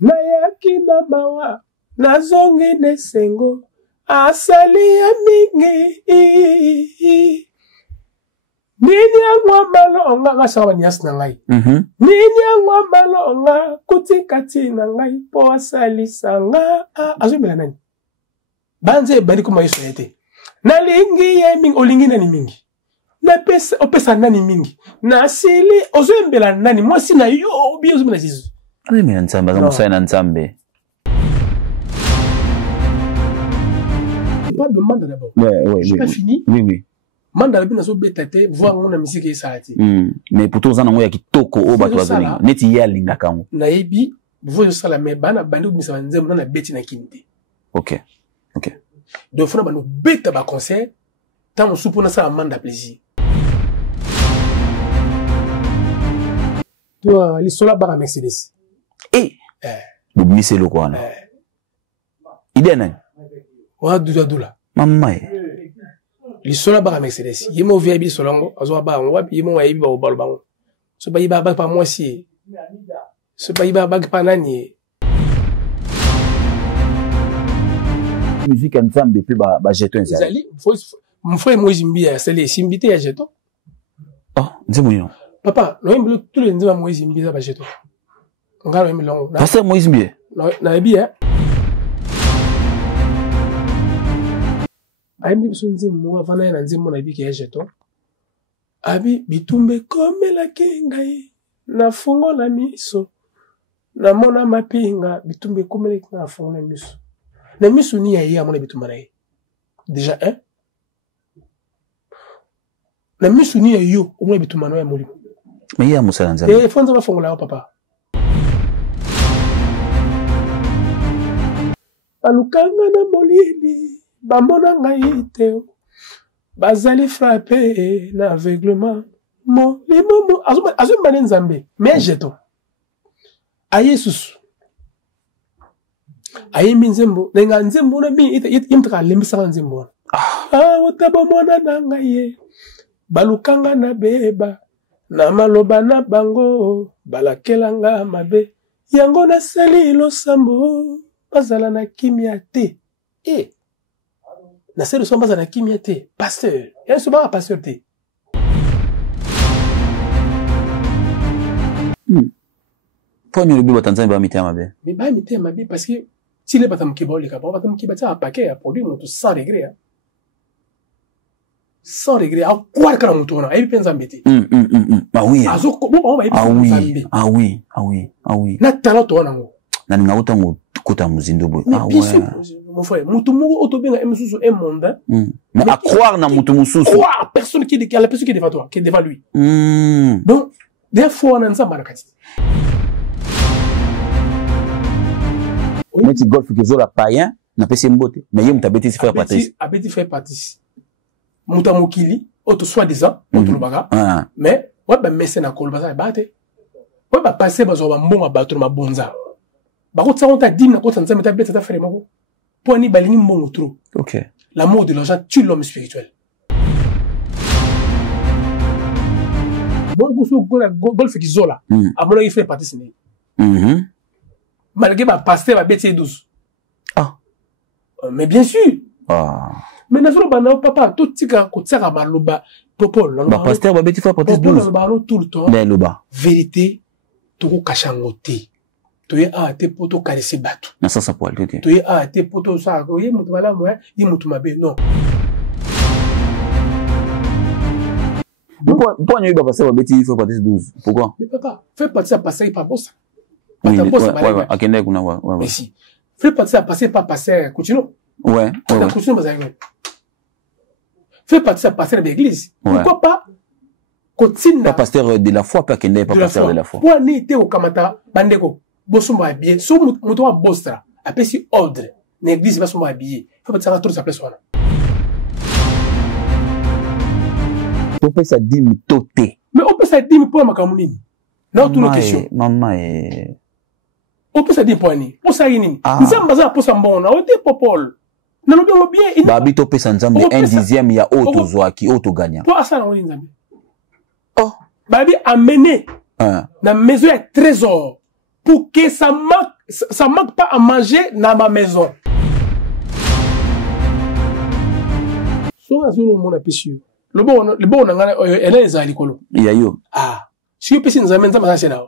Nayaki na mawa, nazongi nesengo, asali ya mingi. Nini angwa malonga, kashawa nias na ngai. Nini angwa malonga, kutikati na ngai, po asali sanga. Azo mbela nani? Banze bari kuma yeso yete. Nalingi ye mingi, olingi nani mingi. Napesa, opesa nani mingi. Nasili, ozo mbela nani, mwasi na yo, obi ozo mbela zizu. Oui, mais Nzambe, ça est Nzambe. Pas de mandat d'abord. Oui. J'ai pas fini. Oui. Mandat d'abord, nazo betate, voir mon musique et ça. Mais pour tous, on a qui toko au bateau azolinga. Neti ya linga kango. Naibi, vous ça la mais bana bandu misa nzembo na beti na kinde. Ok. Donc faut na banu beta ba concert, tant on soupona ça mandat plaisir. Toi, les sola bara Mercedes. Bobni c'est le quoi là. Idée nan. Wa doula. Maman. Les sola bara Mercedes. Yemo VIP solongo, azo ba on wa yemo wa yibi ba obalo bango. So ba yiba ba pa moi si. So ba yiba ba pa nani. Musique Nzambe pe ba jeton ça. Zali, mon frère moi Zimbia, c'est les simbité à jeton. Oh, Nzembo non. Papa, nous tous les gens moi Zimbia ba jeton. On va même long. Pasteur Moïse Mbie. Na bien. Aimbi bisunzi mo avana na nzimo na biki ya jeton. Abi bitumbe komela kengai na fungo na miso. Na mona mapinga bitumbe komela na fungo na miso. Na miso ni ya mona bitumba na ye. Déjà hein? Na miso ni ya yo mona bitumba na ya moli. Mais ya Musa Nzambe. Fonza ba fungo la papa. Balukanga na molili, bamona ngai te, bazali frappé na aveuglement. Limo, azo mbane Nzambe, mais jeton. Aye susu. Aye minzembo, nenga nzembo na mi, imtraka lembisa nzembo. Otaba mwana na ngai, balukanga na beba, na maloba na bango, balakelanga mabe, yango na sali losambo. Bazala na kimia te. Na selu somba na kimia te. Pasteur. Y'a soba pasteur te. Pour nous le bibo Tanzanie ba mité mabe. Mais ba mité mabe parce que si les batam kibo les kaba batam kiba ta paquet à produire mon tout sans regret. Sans regret. À quoi que la mouton na et pensa mbete. Ah oui. Azo ko bon ba Ah oui. Na talent to na ngo. Na nga utango kota muzindo boy. Ah ouais. Mon frère, mutumu otobenga emususu un monde. Mais à croire na mutumu susu. Croire personne qui est la personne qui est devant toi, qui est devant lui. Donc des fois on a ça marakati. Mais tu golf que zola païen na pesi mbote. Mais yem tabeti si faire partie. Abeti faire partie. Mutamukili auto soi-disant auto lubaga. Mais ouais ben messe na kolba ça bate. Ouais ba passer bazo ba mbonga bato na bonza. Bako tsa dim na kota nzambe ta beta ta frère mako. Pour ni balingi mbongo trop. OK. L'amour de l'argent tue l'homme spirituel. Bon gousou golf qui zola. A mon il fait partie ciné. Malgré ba pasteur ba beti 12. Mais bien sûr. Mais nazolo bana papa tout tika ko tsaka maloba popol. Ba pasteur ba beti fait partie 12. Tout le temps. Mais loba. Vérité to kashangote. Toye te poto caresser bato. Na ça poil tout. Toye te poto ça ko ye mutu bala mo ye mutu mabe non. Pourquoi nous va passer au bêtis il faut partir 12. Pourquoi? Mais papa, fais partir passer pas bossa. Oui, ouais, à Kenya kuna ouais. Mais si. Fais partir passer pas passer Coutinho. Ouais. Coutinho bazanga. Fais partir passer l'église. Pourquoi pas Kotina. Pas pasteur de la foi, pas Kenya pas pasteur de la foi. Pourquoi ni te au kamata bandeko bosumba bien. So mutu wa bostra. Apesi ordre. L'église va sumba bien. Fais partir tout sa place wana. On peut ça 10 000 toté. Mais on peut ça 10 000 pour ma camounine. Non, toute question. Maman est. On peut ça 10 pour ni. Pour ça yini. Nous sommes basés pour ça bon. On était popol. Nous nous bien bien. Babi to pesa nzambe 1/10 ya auto zwaki auto gagnant. Pour ça na woni nzambe. Babi amener. Na maison ya trésor pour que ça marque Ça manque pas à manger dans ma maison. So azulu mona pisio. Le bon ngana elle est à l'école. Yayo. Ah. Si vous pensez nous amène ça c'est là.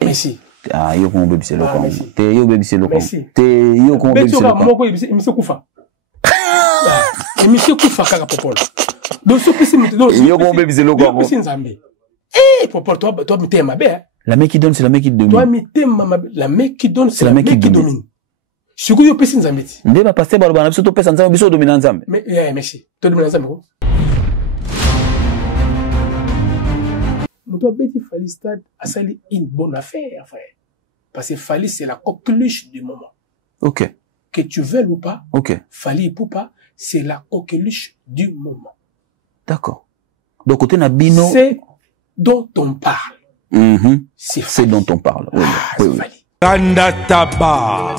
Merci. Ah, yo comme bébé c'est le con. Te yo bébé c'est le con. Merci. Te yo comme bébé c'est le con. Moi quoi il me kufa. Il me kufa kaka popol. Donc so pesi me donc yo comme bébé c'est le con. Pesi nzambe. Eh popol toi me t'aimes ma bé. La mec qui donne c'est la mec qui domine. Toi me t'aimes la mec qui donne c'est la mec qui domine. Siku yo pesi nzambe ti. Ndeba passer balo bana biso to pesa nzambe biso domine nzambe. Mais merci. To domine nzambe ko. Toi, Betty Fali Stade a sali une bonne affaire, frère. Parce que Fali, c'est la coqueluche du moment. Ok. Que tu veuilles ou pas, ok. Fali Poupa, c'est la coqueluche du moment. D'accord. Donc, côté Nabino. C'est dont on parle. C'est dont on parle. Oui, oui. Ganda Taba.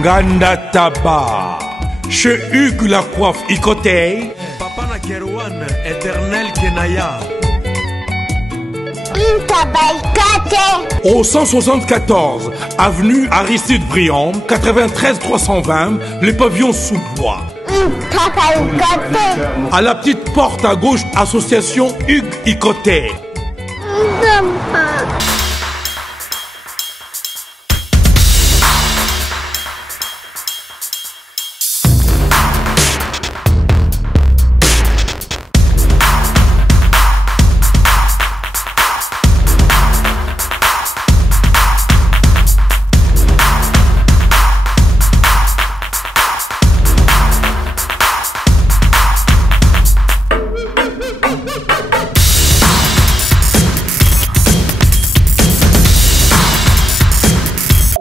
Ganda Taba. Chez Hugues la coiffe Icotei. Papa Nakerouane, éternel Kenaya. Au 174, avenue Aristide Briand, 93 320, le pavillon sous bois. À la petite porte à gauche, association Hugues Icoté.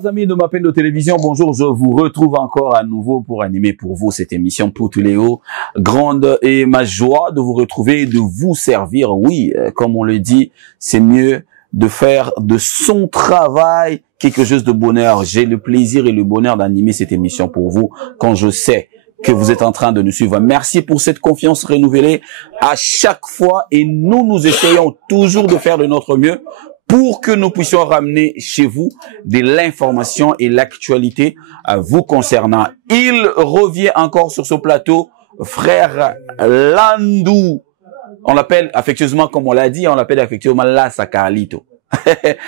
Amis de ma peine de télévision, bonjour, je vous retrouve encore à nouveau pour animer pour vous cette émission pour tous les hauts. Grande est ma joie de vous retrouver et de vous servir. Oui, comme on le dit, c'est mieux de faire de son travail quelque chose de bonheur. J'ai le plaisir et le bonheur d'animer cette émission pour vous quand je sais que vous êtes en train de nous suivre. Merci pour cette confiance renouvelée à chaque fois et nous essayons toujours de faire de notre mieux pour que nous puissions ramener chez vous de l'information et l'actualité vous concernant. Il revient encore sur ce plateau, frère Landou. On l'appelle affectueusement, comme on l'a dit, on l'appelle affectueusement Lassa Carlito.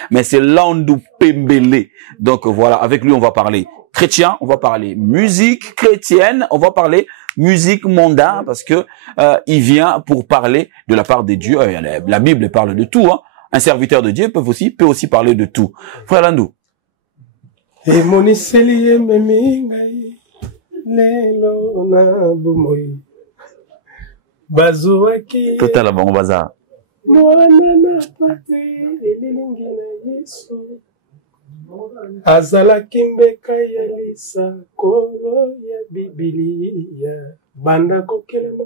Mais c'est Landou Pembele. Donc voilà, avec lui on va parler chrétien, on va parler musique chrétienne, on va parler musique mondaine parce que il vient pour parler de la part de Dieu. La Bible parle de tout, hein. Un serviteur de Dieu peut aussi parler de tout. Frère Landou. Total la bon bazar. Azala kimbeka ya lisa kolo ya bibilia banda kokelema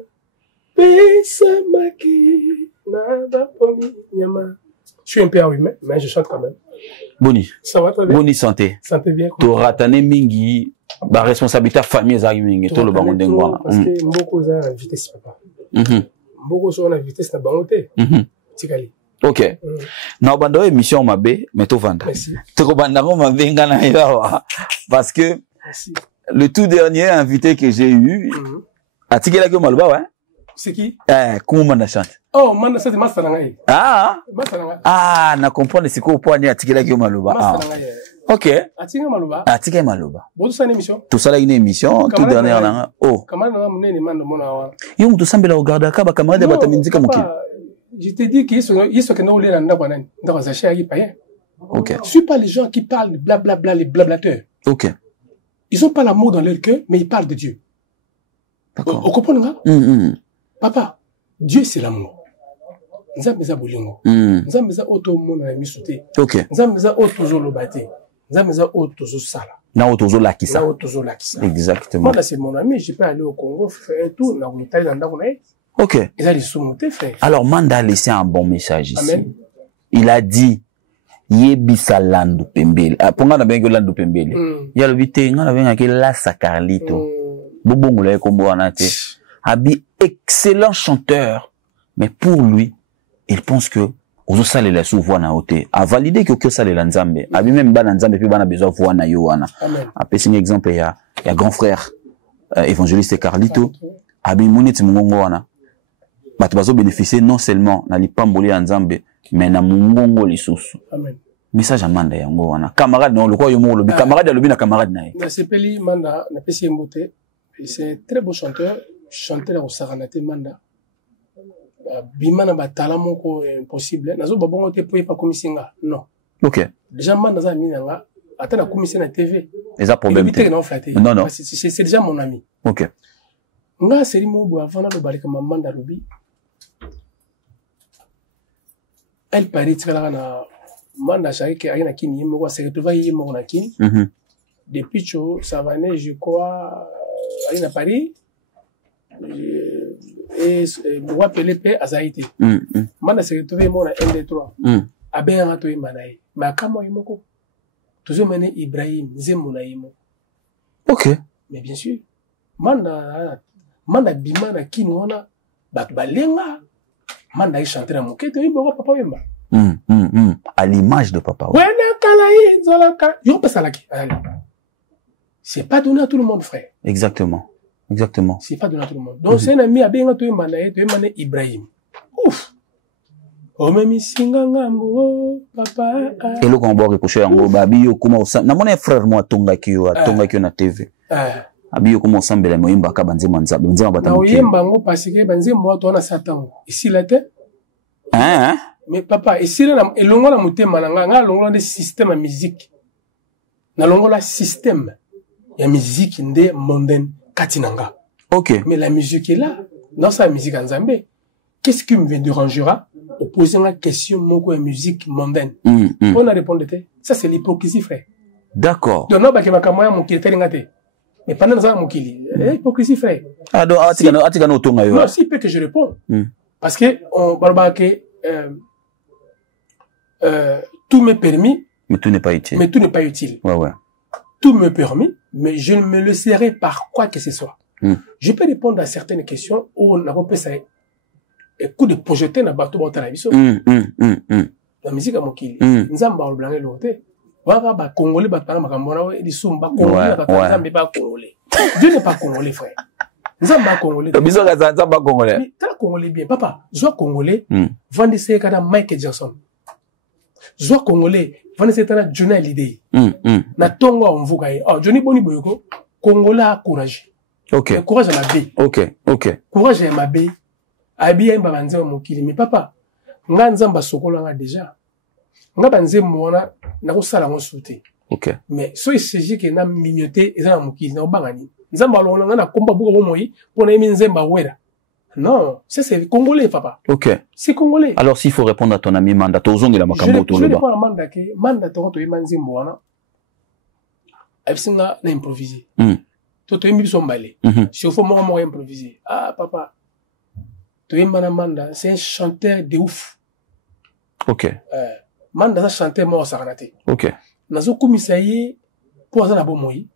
pesa maki na bapomi nyama. Je suis un peu enrhumé, mais je chante quand même. Boni. Ça va très bien. Boni santé. Santé bien. Tora tane mingi ba responsabilité famille za mingi to le bango dengwa. Parce que beaucoup za invité ce papa. Beaucoup sont invité ce bangoté. Tikali. OK. Na bando émission mabe mais to vanda. Merci. To banda mo mabe ngana yawa parce que merci. Le tout dernier invité que j'ai eu a tikela ke maluba ouais. C'est qui? Comment manda chante? Oh, manda chante Masarangai. Ah. Masarangai. Ah, na comprendre c'est quoi point ni atikela ke maluba. Masarangai. OK. Atika maluba. Atika maluba. Bon ça une émission. Tout ça là une émission tout dernière là. Oh. Camarade na munene manda mona wa. Yo mtu sambela ugarda kaba camarade bataminzika mukili. Je te dis qu'ils sont que nous les nanda kwa nani. Ndako za shia païen. OK. Je suis pas les gens qui parlent blablabla les blablateurs. OK. Ils ont pas l'amour dans leur cœur mais ils parlent de Dieu. D'accord. Vous comprenez Papa, Dieu c'est l'amour. Nzambe bolingo. Nzambe auto mona na misote. OK. Nzambe auto zo lobate. Nzambe auto zo sala. Na auto zo lakisa. Na auto zo lakisa. Exactement. Moi là c'est mon ami, je peux aller au Congo faire un tour na montagne dans ndako na. OK. Ils allaient soumonter frère. Alors Manda a laissé un bon message ici. Amen. Il a dit Yebisa Landou Pembele. Ponga na bengo Landou Pembele. Ya lo bité nga na benga ke Lassa Carlito. Bobongo la kombo anate. Abi excellent chanteur, mais pour lui, il pense que ozo salela sous voix na ote a valider que salela nzambe abi même bana nzambe puis bana besoin voix na yo wana a un exemple il y a grand frère évangéliste Carlito abi moneti mungongo wana bato bazo bénéficier non seulement na lipamboli ya nzambe mais na mungongo lisusu amen message amanda yango wana camarade non le quoi yo mo lobi camarade lobi na camarade na ye na sepeli manda na pesi mbote c'est un très beau chanteur au saranate manda bimana batala moko impossible nazo babongo te po pas komisinga non OK déjà manda za minanga ata na komisi na TV et ça problème non non c'est déjà mon ami OK nga seri mo bo avant na balika manda lobi elle parie tikala na manda chaki ke ayina kini yimo kwa secrétaire yimo na kini depuis cho ça va ne je crois ayina Paris et vous appelez paix à Zaïti manda secrétaire yimo na 1 2 3 aben nga to imanaye ma kama yimoko toujours mené Ibrahim Zemmo na yimo OK mais bien sûr manda bima na kini wana balenga manda y chanter mon kete yimbo papa wemba à l'image de papa wena kala yi zolaka yo pesalaki c'est pas donné à tout le monde frère exactement c'est pas donné à tout le monde donc c'est un ami abenga to yimba na ye to yimba Ibrahim ouf o memi singa ngambo papa et le combo reproché yango babi yo kuma na mon frère moi tongaki yo na TV abi yo kuma osambela moyimba ka banzema nzambe nzema batamuke na oyemba ngo parce que banzema moto na satan ici la te mais papa ici na elongo na mutema na nga longo na système ya musique na longo la système ya musique nde mondaine katinanga OK mais la musique est là dans sa musique en Zambie qu'est-ce qui me dérangera au poser une question moko ya musique mondaine on a répondu ça c'est l'hypocrisie frère d'accord donc non ba ke makamwa mon qui était ngate mais pendant ça mon kili hypocrisie frère donc atika no tonga yo non si peut que je réponds parce que on parle que tout m'est permis mais tout n'est pas utile ouais tout me permis mais je ne me le serai par quoi que ce soit je peux répondre à certaines questions où on n'a pas ça coup de projeter na bateau bota na biso la musique à mokili nzamba o blanc loté waka ba congolais ba pana makambo na di sumba congolais ba nzamba ba congolais Dieu n'est pas congolais frère nzamba congolais biso ka nzamba congolais mais ta congolais bien papa zo congolais vandi se kana Michael Jackson zo congolais vandi se kana Johnny Hallyday na tongo on vuka ye Johnny Boni Boyoko congolais a courage OK courage à ma vie OK courage à ma vie abi mba banzema mokili mais papa nga nzamba sokola nga déjà nga banzema mona na ko sala ngo souté OK mais so il s'agit que na mignoté eza na mokili na obangani nzamba longa nga na komba buka bomoyi pona yemi nzemba wera non c'est congolais papa OK c'est congolais alors s'il faut répondre à ton ami Manda tozongi la makambo to loba je réponds à Manda ke Manda to yema nzemba wana abisinga na improviser to yemi biso mbale si faut mo improviser papa Manda, c'est un chanteur de ouf. OK. Manda, c'est un chanteur mort saranate. OK. Nazo kumisaye pour ça na bomoi.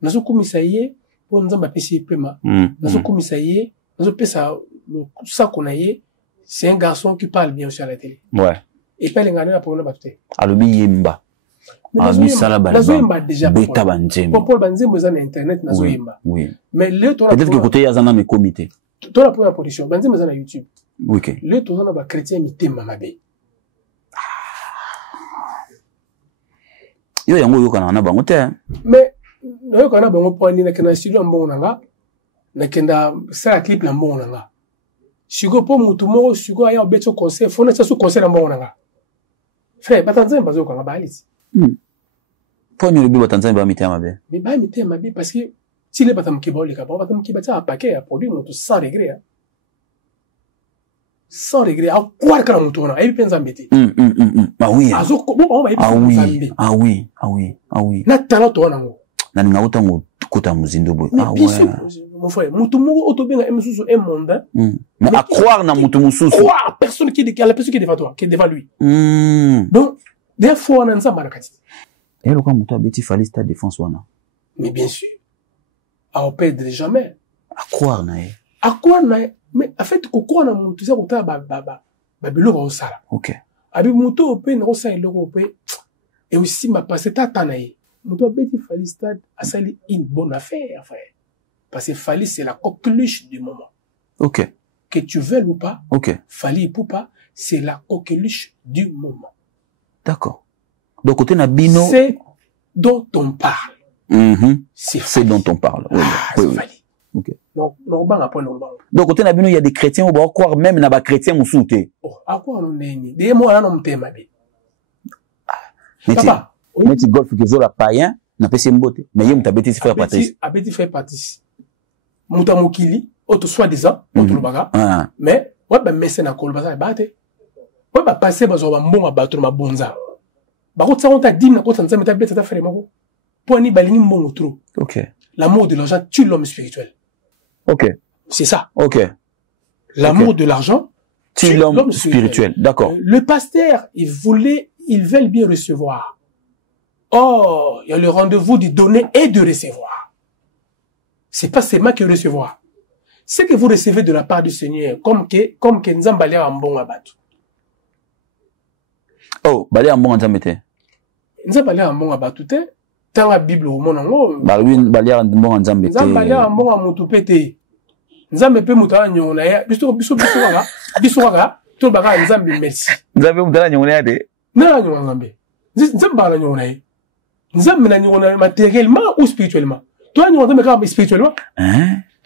Nazo kumisaye pour nzamba pesi pema. Nazo kumisaye, nazo pesa le ça qu'on a yé, c'est un garçon qui parle bien aussi à la télé. Ouais. Et pas les gars pour na batute. Alobi yemba. Nazo yemba déjà. Beta banzemba. Pour banzemba za na internet nazo yemba. Oui. Mais le toi peut-être que côté yazana mes comités. Toi la première position, banzemba za na YouTube. OK. Le toi na ba chrétien mitema mabe. Yo yango yo kana na bango te. Mais yo kana bango point na kana studio mbongo nanga na kenda sa clip la mbongo nanga. Siko po mutu moko siko aya obeto concert fona sa su concert la mbongo nanga. Frère batanzemba bazo kana ba alisi. Ponyo le bi batanzemba ba mitema mabe. Mais ba mitema mabe parce que si les batam ki ba olika ba batam ki ba ta paquet à produit mutu sans regret. Sans regret à quoi kana mutu na e penza mbete. Ah oui. Azoko bon ba e ah oui. Na tala to na ngo. Na ninga utango kota muzindo boy. Ah ouais. Mon frère, mutu moko otobenga emususu un monde. Mais à croire na mutu mususu. Croire personne qui la personne qui est devant toi, qui est devant lui. Donc des fois on a ça malakati. Et le quoi mutu abeti fallait ta défense wana. Mais bien sûr. À on perdre jamais. À croire na e. À croire na mais en fait ko croire na mutu ça kota ba bilo ba osala. OK. Abi moto opé na osa eloko opé et aussi ma passé tata naï. Moto beti Fally Stade a sali une bonne affaire frère. Parce que Fally c'est la coqueluche du moment. OK. Que tu veuilles ou pas. OK. Fally et Poupa, c'est la coqueluche du moment. D'accord. Donc côté Nabino, c'est dont on parle. C'est dont on parle. Oui, c'est Fally. OK. Donc après donc côté Nabino il y a des chrétiens ou va croire même na ba chrétien musouté. Oh, à quoi on est ni des mots là non m'tema bi. Papa, mais tu golf que zola païen na pesi mbote. Mais yé mutabeti faire Patrice. Abeti faire Patrice. Mutamokili, auto soi-disant, auto lubaga. Mais ouais ben messe na kolba ça bate. Ouais ba passer bazo ba mbonga bato ma bonza. Ba ko tsa on ta dim na ko tsa meta beta ta frère mako. Pour ni balingi mbongo trop. OK. L'amour de l'argent tue l'homme spirituel. OK. C'est ça. OK. L'amour de l'argent tue l'homme spirituel. D'accord. Le pasteur, ils veulent bien recevoir. Oh, il y a le rendez-vous de donner et de recevoir. C'est pas seulement que recevoir. C'est que vous recevez de la part du Seigneur, comme que Nzambali a un bon abattu. Oh, Bali a un bon abattu. Nzambali a un bon abattu. Dans la Bible, au monde, Bali a un bon abattu. Nzambali a un bon abattu. Nzambe pe mutala nyona ya biso to baga nzambe merci nzambe mutala nyona ya de na nyona nzambe nzamba la nyona ya nzambe na nyona matériellement ou spirituellement toi nyona nzambe ka spirituellement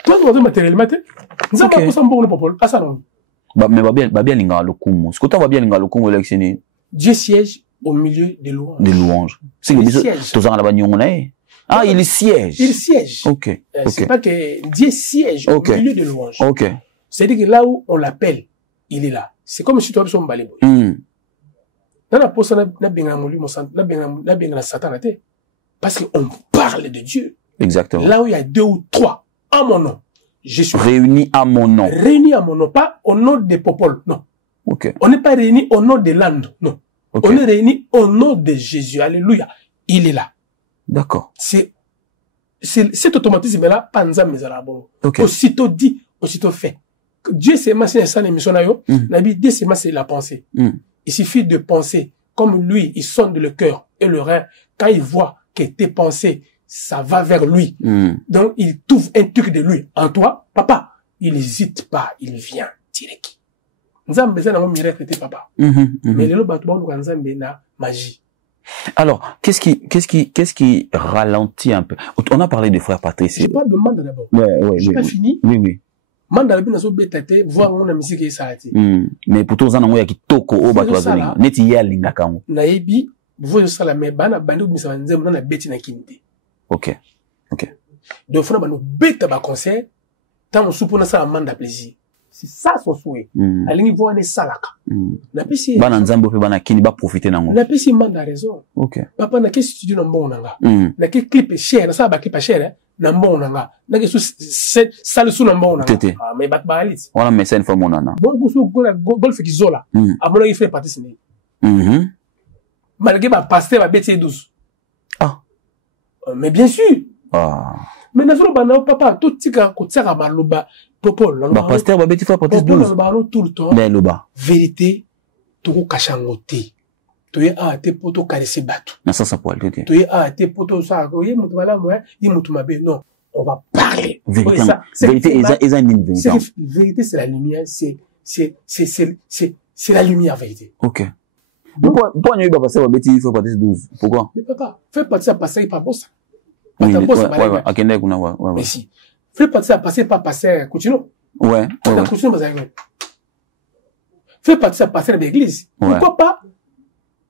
toi nyona matériellement te nzambe ko sambo le popol asa non mais babia linga lokumu skota babia linga lokumu électionné Dieu siège au milieu des louanges c'est que biso tozanga la banyona ah, il siège. Il siège. OK. C'est pas que Dieu siège au milieu de louanges. OK. C'est-à-dire que là où on l'appelle, il est là. C'est comme si tu avais son balai. Dans la poste, parce qu'on parle de Dieu. Exactement. Là où il y a 2 ou 3 à mon nom, je suis réunis à mon nom. Réunis à mon nom, pas au nom des Popol, non. OK. On n'est pas réunis au nom des landes, non. Okay. On est réunis au nom de Jésus. Alléluia. Il est là. D'accord. C'est cet automatisme-là, pas nzambe ezala bon. Aussitôt dit, aussitôt fait. Dieu c'est ma c'est ça l'émission là yo. Nabi Dieu c'est la pensée. Il suffit de penser comme lui, il sonde le cœur et le rein quand il voit que tes pensées ça va vers lui. Donc il trouve un truc de lui en toi, papa. Il n'hésite pas, il vient direct. Nzambe ezala mo miracle te papa. Mais lelo bato ba luka nzambe na magie. Alors, qu'est-ce qui ralentit un peu? On a parlé de frère Patrice. Je parle de Manda d'abord. Ouais, je n'ai pas fini. Oui. Manda d'abord, nous avons voir mon musique qui est s'arrêté. Mais pour tous, on a qui toko au bateau azolinga. Neti ya linga kango. Naibi, vous ça la mais bana bandu mi ça nzem na beti na kinde. OK. Donc faut na banu beta ba concert, tant on soupona ça Manda plaisir. C'est ça son souhait. Alingi voit ne salaka. Na pesi bana nzambo pe bana kini ba profiter nango. Na pesi Manda raison. OK. Papa na qu'est-ce que tu dis na mbongo nanga. Na que clip cher, na ça ba clip cher na mbongo nanga. Na que sale sous na mbongo nanga. Ah mais bat balit. Wala message for monana. Bon goso golf ki zola. Amona il fait partie ni. Malgré ba pasteur ba beti 12. Ah. Mais bien sûr. Ah. Mais nazolo bana papa tout tika ko tsaka maloba popol ba pasteur ba beti fa partie 12 tout le temps mais loba vérité to kashangote to ye a te poto karese batu na ça poil tete to ye a te poto ça ko ye mutu bala mo ye mutu mabe non on va parler vérité est une vérité c'est la lumière c'est la lumière vérité. OK. Pourquoi n'y a pas pasteur ba beti fa partie 12 pourquoi? Mais papa fait partie ça passer par bossa. Ouais, akende kuna ouais. Mais si. Fais pas ça passer par passer Coutinho. Ouais. Coutinho fais pas ça passer dans l'église. Pourquoi pas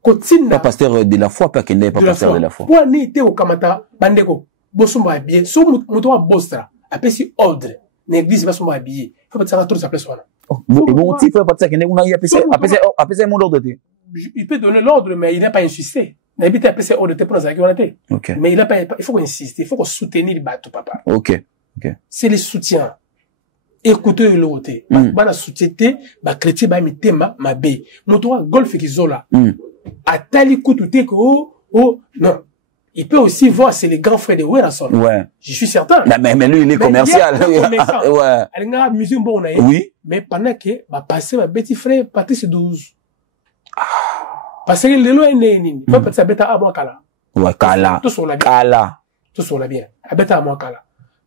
Coutinho pas pasteur de la foi pas kende pas pasteur de la foi. Pour ni te au kamata bandeko bosomba bien so muto wa bostra apesi ordre l'église va somba bien. Faut pas ça trop sa place wana. Et bon si faut pas ça kende kuna apesi mon ordre. Il peut donner l'ordre mais il n'a pas insisté. N'habite à PC ordre pour nous accueillir. OK. Mais il faut qu'on insiste, il faut qu'on soutenir le bateau papa. OK. C'est le soutien. Écoutez l'autre. Bana soutieté, ba chrétien ba mi tema mabe. Moto golf ki zola. Atali kututé ko non. Il peut aussi voir c'est les grands frères de Werason. Ouais. Je suis certain. Mais lui il est commercial. Ouais. Elle musique bon oui. Mais pendant que ba passer ma petit frère Patrice 12. Parce que le loi est né. Faut pas ça bêta à moi kala. Ouais, kala. Tout sur la bien. Kala. Tout sur la bien. À bêta à moi kala.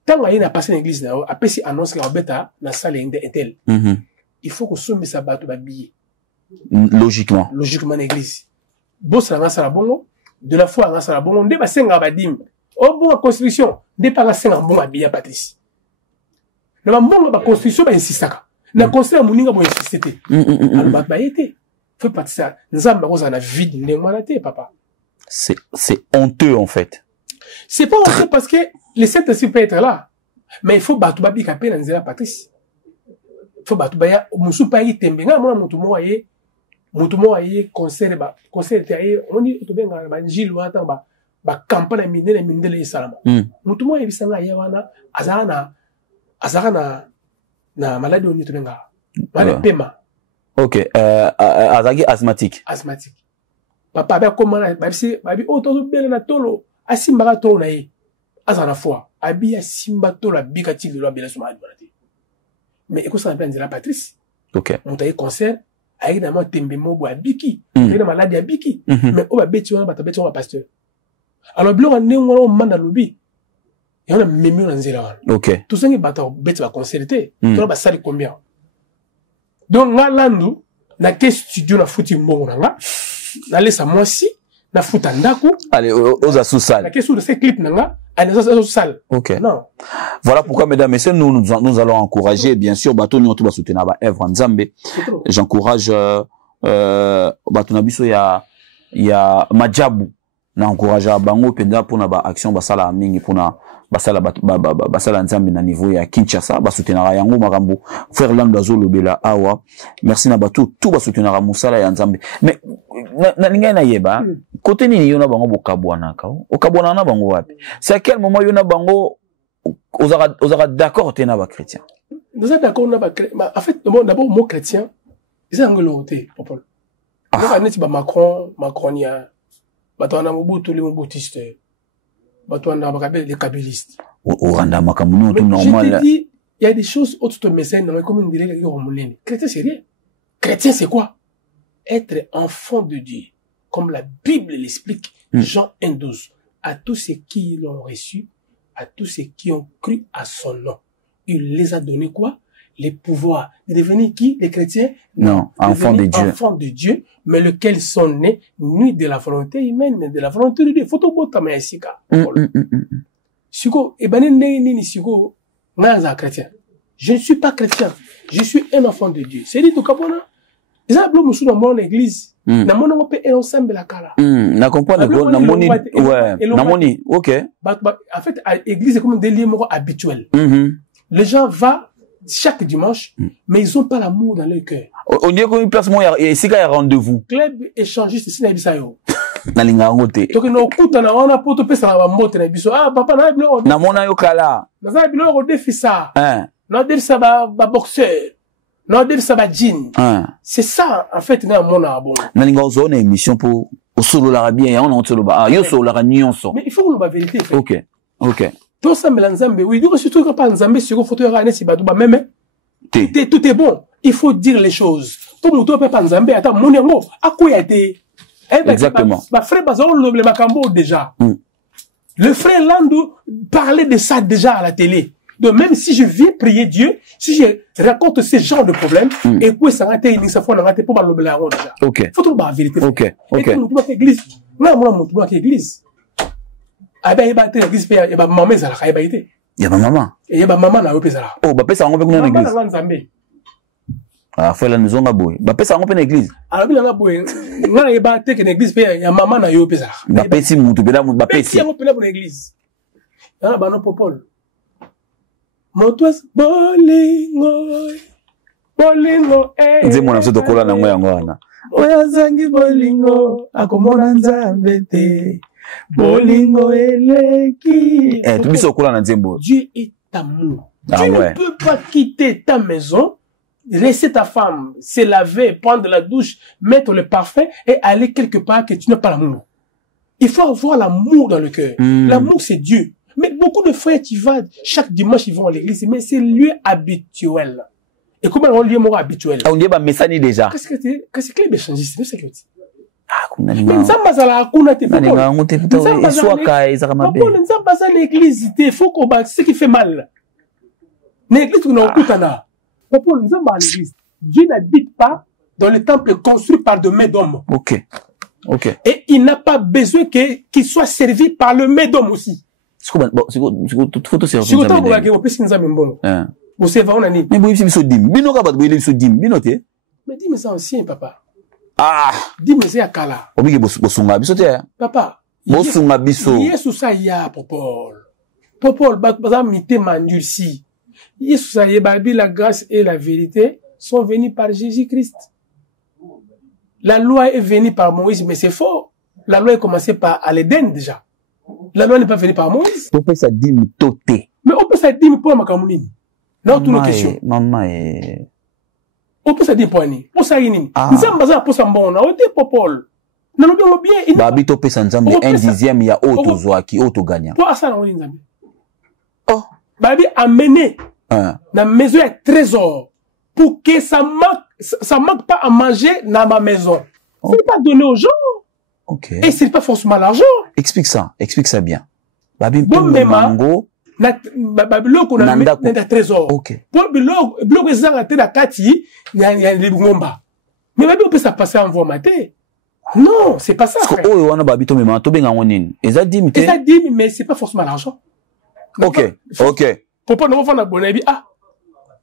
Tant qu'il y a passé l'église là, après si annonce qu'il y a bêta dans salle intel. Il faut que somme ça batte ba billet. Logiquement. Logiquement l'église. Boss la ngasa la bongo, de la foi ngasa la bongo, ndé ba senga ba dim. Au bon construction, ndé pas la senga bon ba billet Patrice. Na bon ba construction ba insistaka. Na conseil muninga bo insister. Alors ba été. Faut pas ça. Nzamba ko za na vide ndé papa. C'est honteux en fait. C'est pas honteux parce que les Saint-Esprit peut être là. Mais il faut battre babi kapé dans Nzela Patrice. Il faut battre baya musu pa yi tembe nga mona mutu mo aye concert taye on dit to benga ba njili wata ba campagne mindele mindele salama. Mutu mo yebisanga ye wana azana na maladie on dit to benga. Bale pema. OK, azagi asthmatique. Asthmatique. Papa ba komana babi o to bele na tolo asimba to na ye. Azana foi. Abi asimba to la bikati de la bela suma admirati. Mais écoute ça appelle Nzela Patrice. OK. On t'a concert avec dans moi tembe mobo abiki. Il a maladie abiki. Mais on va bêtir on va tabêtir on va pasteur. Alors blanc on est on manda lobby. Et on a même dans Nzela. OK. Tout ça qui bata bête va concerter. Tu vas salir combien? Donc nga landu na ke studio na futi mbongo nga. Na laisse moi si na futa ndako. Allez aux sous-salle. La question de ces clips nga. OK. Non. Voilà pourquoi, mesdames et messieurs, nous allons encourager, bien sûr, bateau nous va soutenir ba œuvre Nzambe. J'encourage bateau nabiso ya Majabu na encourage bango penda pour na ba action basala mingi pour na basala Nzambe na niveau ya Kinshasa ba soutenir yango makambo frère Lando azolobela awa. Merci na bateau tout ba soutenir musala ya Nzambe. Mais na linga na yeba côté nini yona bango bokabwana ka okabwana na bango wapi c'est à quel moment yona bango osara d'accord tena ba chrétien nous sommes d'accord na ba en fait d'abord mot chrétien ils ont ngoloté papa donc aneti ba macronia batona mobutu les mobutiste batona ba kabel les kabbalistes oranda makamuno tout normal. Je te dis il y a des choses autres de mécène dans comme on dirait les romulènes chrétien c'est rien chrétien c'est quoi être enfant de Dieu comme la Bible l'explique, Jean 1,12, à tous ceux qui l'ont reçu, à tous ceux qui ont cru à son nom. Il les a donné quoi? Les pouvoirs de devenir qui? Les chrétiens? Non, enfants de Dieu. Enfants de Dieu, mais lesquels sont nés, ni de la volonté humaine, mais de la volonté de Dieu. Faut tout beau tamé sika. Siko, et nini siko, naza chrétien. Je ne suis pas chrétien. Je suis un enfant de Dieu. C'est dit tout capona. Ils ont appelé dans mon église. Na mona ngope e ensemble la kala. Na comprendre ko na moni ouais, na moni. OK. En fait l'église est comme des lieux habituels. Les gens vont chaque dimanche mais ils ont pas l'amour dans leur cœur. On dit que une place moi et c'est un rendez-vous. Club échangiste c'est na bisayo. Na linga ngote. Donc no kuta na wana poto pesa na mbote na biso. Ah papa na bilo. Na mona yo kala. Na za bilo ko defisa. Na defisa ba boxeur. Non, c'est ça, en fait, dans mon abon. N'a une émission pour au solo la bien, on a solo ba, yo solo la nuance. Mais il faut que la vérité. OK. OK. Tout ça mais Nzambe, oui, donc surtout quand pas Nzambe sur photo ya si ba même. Tout est bon. Il faut dire les choses. Pour nous pas Nzambe, attends, mon yango, à quoi y a été? Exactement. Ma frère Bazon le Makambo déjà. Le frère Lando parlait de ça déjà à la télé. Donc même si je viens prier Dieu, si je raconte ce genre de problème, et puis ça va être une fois n'a pas le déjà. OK. Faut trouver la vérité. OK. OK. Et nous église. Là moi mon église. Ah ben il va être église il va maman ça la été. Il y a ma maman. Et il va maman na opé ça. Oh ba pesa ngombe kuna église. Ah fait la maison ngaboy. Ba pesa ngombe na église. Alors bila ngaboy. Ngana il va être une église il y a maman na opé ça. Ba pesi mutu bela mutu ba pesi. Il y a ngombe pour l'église. Ah ba non popol. Motoas bolingo nze mwana msoto kola na ngoya ngwana oya zangi bolingo akomona Nzambe te bolingo eleki tubiso kola na nzembo. Dieu est amour. Ah Tu ouais. ne peux pas quitter ta maison, laisser ta femme se laver, prendre la douche, mettre le parfum et aller quelque part que tu n'as pas l'amour. Il faut avoir l'amour dans le cœur. L'amour c'est Dieu. Mais beaucoup de frères qui vont, chaque dimanche, ils vont à l'église, mais c'est lieu habituel. Et comment on lieu habituel? On dit, bah, messani déjà. Qu'est-ce que c'est que les échangistes? C'est ce que tu dis. Ah, Mais nzamba zala akuna te. Nalinga ngote puta eswaka ezaka mabe. Papa nzamba za l'église te faut qu'on bat ce qui fait mal. L'église qu'on a okutana. Papa nzamba à l'église. Dieu n'habite pas dans le temple construit par de mains d'hommes. OK. OK. Et il n'a pas besoin qu'il soit servi par le main d'homme aussi. Bon, c'est tout servir. Si vous avez un peu de nzamba mbongo. Vous savez on a ni. Mais boyi biso dim. Bino ka bat boyi biso dim. Bino te. Mais dis-moi ça ancien papa. Ah, dis-moi ça akala. Obiki bosunga biso te. Papa. Bosunga biso. Yesu sa ya popol. Popol baza mité mandurci. Yesu sa ya babi la grâce et la vérité sont venus par Jésus-Christ. La loi est venue par Moïse mais c'est faux. La loi est commencée par à l'Éden déjà. La loi n'est pas venue par Moïse. On peut ça dim toté. Mais on peut ça dim pour makamunini. Non toutes nos questions. Maman est on peut ça dire pour ni pour ça yini nzamba za pour ça mbona o te popol na lobi mo bien babi to pesa nzambe 1/10 ya auto zwaki auto gagna pour ça na woni nzambe oh babi amener na maison ya trésor pour que ça manque pas à manger dans ma maison. C'est pas donné aux gens. OK. Et c'est pas forcément l'argent. Explique ça bien. Babi bon mango na biloko na trésor. OK. Pour biloko ezanga te na kati ya libungomba. Mais babi on peut ça passer en voie maté. Non, c'est pas ça. Oh wana babi to mema to benga ngonini. Eza dim te. Eza dim mais c'est pas forcément l'argent. OK. OK. Papa no fana bonabi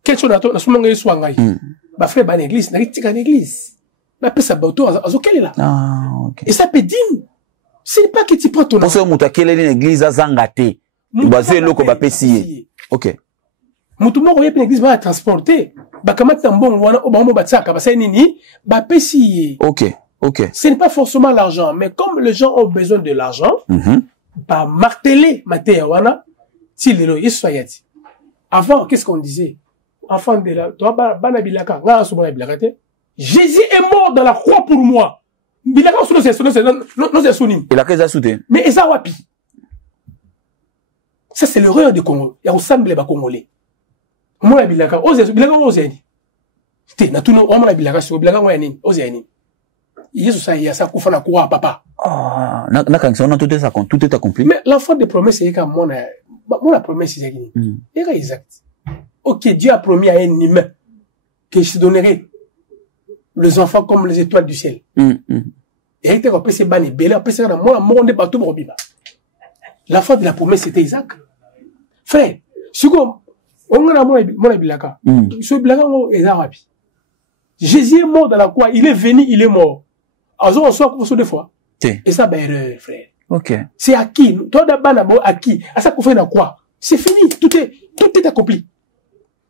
quelque chose na sumonga yesu ngai. Ba frère ba l'église, na tika l'église. Ba pesa bato azokeli là. Ah, OK. Et ça peut dim. C'est pas que tu prends ton argent. Pour muta keleli l'église azanga te. Bazé loko ba pesiye. OK. Mutu moko yepe l'église va transporter. Ba kamata mbongo wana obamo batsaka ba sai nini ba pesiye. OK. OK. Ce n'est pas forcément l'argent, mais comme les gens ont besoin de l'argent, ba marteler mateya wana ti lelo yesu ayati. Avant qu'est-ce qu'on disait? Enfant de la toi bana bilaka nga so bana bilaka te. Jésus est mort dans la croix pour moi. Bilaka so c'est sonim. Il a qu'à souter. Mais eza wapi? Ça, c'est l'erreur du Congo. Il y a ressemble les Congolais. Moi, bilaka, bilaka, ozeni. Té, na tout on m'a bilaka, sur bilaka, moi, ozeni. Yesu sa ya sa kufa na quoi, papa. Ah, na kanisa, on a tout est accompli. Mais l'enfant de promesse, c'est comme la promesse, c'est qui? C'est exact. Ok, Dieu a promis à un humain que je donnerai les enfants comme les étoiles du ciel. Et il était repris ces bannes, belé, après c'est moi, mon de bateau, mon biba. L'enfant de la promesse, c'était Isaac. Frère, si on a mon bilaka, ce bilaka est arabe. Jésus est mort dans la croix, il est venu, il est mort. Alors, on soit pour deux fois. Et ça, ben, erreur, frère. OK. C'est acquis. Toi, d'abord, acquis. À ça qu'on fait dans quoi? C'est fini. Tout est accompli.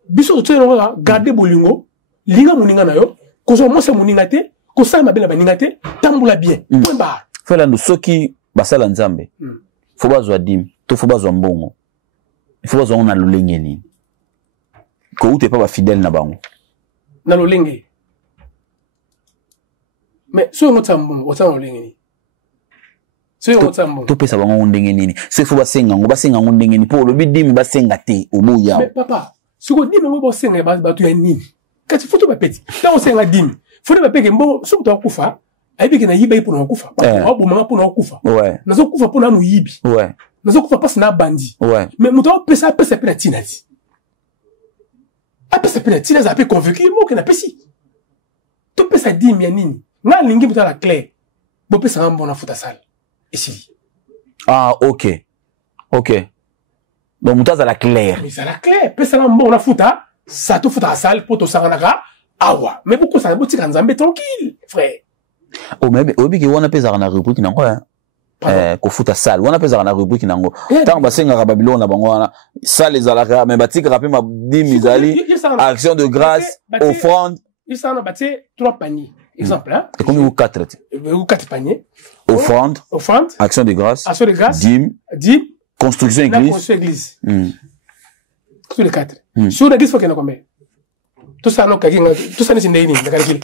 Biso, tu sais, gardez bolingo, linga moninga na yo, kozo mo sa moninga te, ko sa mabela baninga te, tamboula bien. Point barre. Fela no soki basala nzambe. Faut bazwa dim, to faut bazwa mbongo. Il faut bazwa na lolenge ni. Ko ute pa ba fidèle na bango. Na lolenge. Mais so ngo tsambongo, o tsana lolenge ni. So ngo tsambongo. To pesa bango ndenge nini. So faut basenga ngo ndenge ni po lobi dim basenga te obuya. Mais papa, si vous dites que vous avez un nid, quand il faut tout petit, là on s'est un dim, il faut que vous bon, si vous avez un koufa, avec un yibi pour un koufa, pas pour un koufa. Ouais. Nous avons koufa pour un yibi. Ouais. Nous avons koufa pas un bandi. Ouais. Mais nous avons pesa pena tinati. Après ça pena tinati, ça peut convaincre moi que n'a pas si. Tout pesa dim yanini. N'a lingi pour la clé. Bon pesa un bon à foutre sale. Ici. Ah, OK. OK. Donc, mouta za la claire. Mais ça la claire. Pesa un bon à foutre, ça te foutre à sale pour te saranaka. Awa. Mais pourquoi ça boutique en Zambie tranquille, frère? Oh, mais obi ki wana pesa na rubrique nango hein. Ko futa sale. Wana pesa na rubrique nango. Tant basenga ka Babylone na bango wana. Sale ezalaka mais batika rapé ma 10 mizali. Action de grâce, offrande. Il s'en a battu 3 paniers. Exemple hein. Et combien vous 4 ou 4 paniers. Offrande. Action de grâce. Action de grâce. Dîme. Construction église. Construction église. Tous les 4. Sur l'église faut qu'il y en a combien? Tout ça non tout ça n'est pas calculé.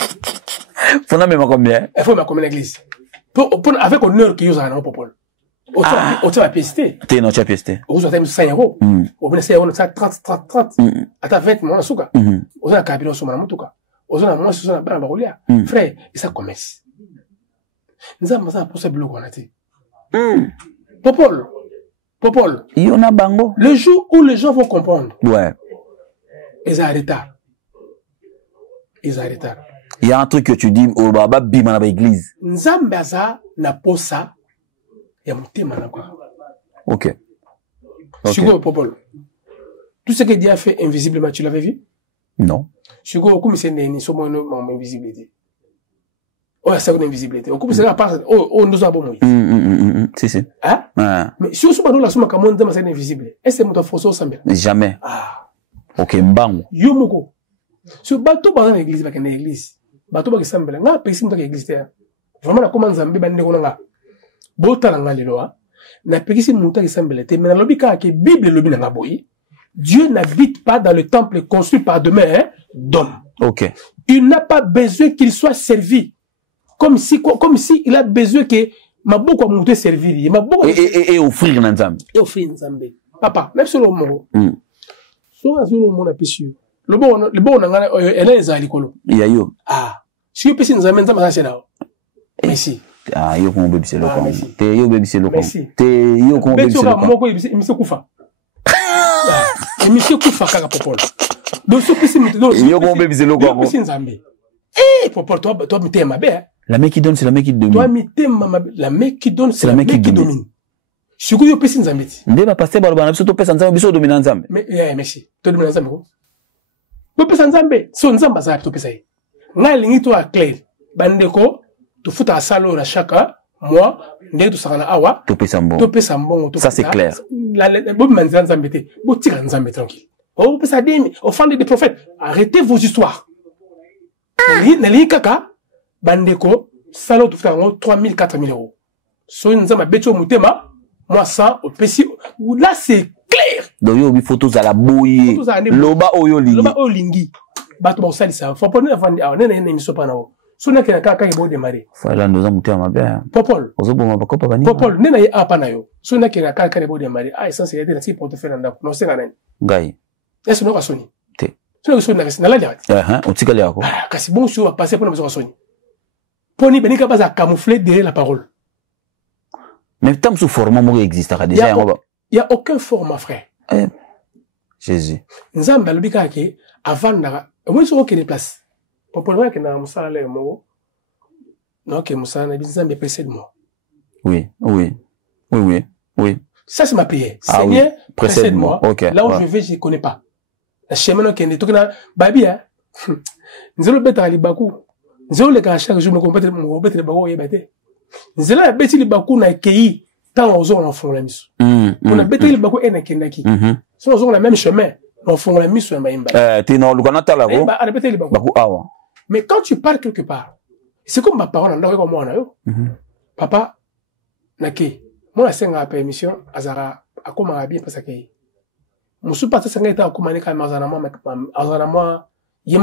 Faut na même combien? Il faut ma combien l'église. Pour avec honneur qui use en popol. Autant la piécité. T'es non tu as piécité. Vous avez 5 euros. Au bien 5 euros ça 30. Ata 20 mon suka. Vous avez cabine sur mon mutuka. Vous avez moi sur la bana barolia. Frère, et ça commerce. Nous avons ça pour ça biloko on a dit. Popol. Il y en a bango. Le jour où les gens vont comprendre. Ouais. Ils ont retard. Il y a un truc que tu dis au baba bima na l'église. Nzambaza na posa ya mutema na quoi. OK. Sugo Popol. Tout ce que Dieu a fait invisiblement, tu l'avais vu? Non. Sugo comme c'est né somo no invisibilité. Oh, c'est une invisibilité. Comme c'est la part nous avons moi. Si. Hein? Mais si on se parle la somme comme on c'est invisible. Est-ce que mon fosso semble? Jamais. Ah. OK, mbango. Yo moko. Sur bateau dans l'église ba kana église. Bateau ba semble. Nga pesi mto église te. Vraiment na comment nzambe ba ndeko nga. Botala nga lelo a. Na pesi mto semble te mais na lobika ke Bible lobi na boyi. Dieu n'habite pas dans le temple construit par des mains d'hommes. OK. Il n'a pas besoin qu'il soit servi. Comme si il a besoin que ma beaucoup a monté servir. Et offrir Nzambe. Et offrir Nzambe. Papa, même sur le mot. Sur le mot na pissu. Le bon elle est à l'école. Il y a yo. Ah. Si vous pensez Nzambe Nzambe c'est là. Merci. Ah, yo comme bébé c'est le con. Te yo bébé c'est le con. Merci. Te yo comme bébé c'est le con. Moi quoi il me se koufa. Il me se koufa kaka popol. Donc ce petit donc yo comme bébé c'est le con. Pensez Nzambe. Eh popol toi me t'aimes bien. La mec qui donne, c'est la mec qui domine. Toi, la mec qui donne, c'est la mec qui domine. Si vous avez un Nzambe. Ndé va passer par le banab, surtout pèse Nzambe, biso domine Nzambe. Mais, merci. Tu domines Nzambe, quoi? Tu pèse Nzambe. Si Nzambe, ça, tu pèse. Nga lingi toi clair. Bandeko, tu fous ta salle à chaque mois, ndé tu sarana awa. Tu pèse Nzambe. Tu pèse Nzambe. Ça, c'est clair. Bon, manzan Nzambe te. Bon, tire Nzambe tranquille. Oh, pèse Ademi, offrande des prophètes. Arrêtez vos histoires. Nali kaka. Bandeko, salaud tout faire 3 000, 4 000 euros. So, nous avons beto mutema, moi, ça, au PC, là, c'est clair. Donc, il y a des photos à la bouille. Loba oyo lingi. Loba oyo lingi. Bato ba osali ça. Faut pas nous vendre, on est une émission pana o. So, n'a qu'un kaka, il va démarrer. Voilà, nous avons mutema bien. Popol. Ozo bon, ma papa bani. Popol, n'est n'a pas yo. So, n'a qu'un kaka, il va démarrer. Ah, essentiel, il y a des portefeuilles dans la, non, c'est la reine. Gai. Est-ce que nous avons sonné? Te. So, nous avons sonné, n'a la diarrhée. On t'y calé à quoi? Ah, kasi bon, si on va passer pour nous avons sonné. Poni benika pas à camoufler derrière la parole. Mais tant sous format moi existe déjà. Il y a aucun format frère. Jésus. Nzamba lobika ke avant na moi so que des places. Pour moi que na musala le mo. Non que musala na Nzamba précède moi. Oui. Ça c'est ma prière. Ah, Seigneur oui. précède-moi. Okay. Là où je vais je connais pas. La chemin que ne tokina babi hein. Nzelo beta libaku. Nzelo le ka chaque jour me combattre le bago yebate. Nzelo ya beti libaku na kei tant aux on font la mission. On a beti libaku ena kenaki. Si on a le même chemin, on font la mission maimba. Tu non le kanata là go. Ba beti libaku. Baku awa. Mais quand tu pars quelque part, c'est comme ma parole en comme moi na yo. Papa nake. Moi senga permission azara akoma bien parce que musu pata senga eta akoma ne kama azana moi je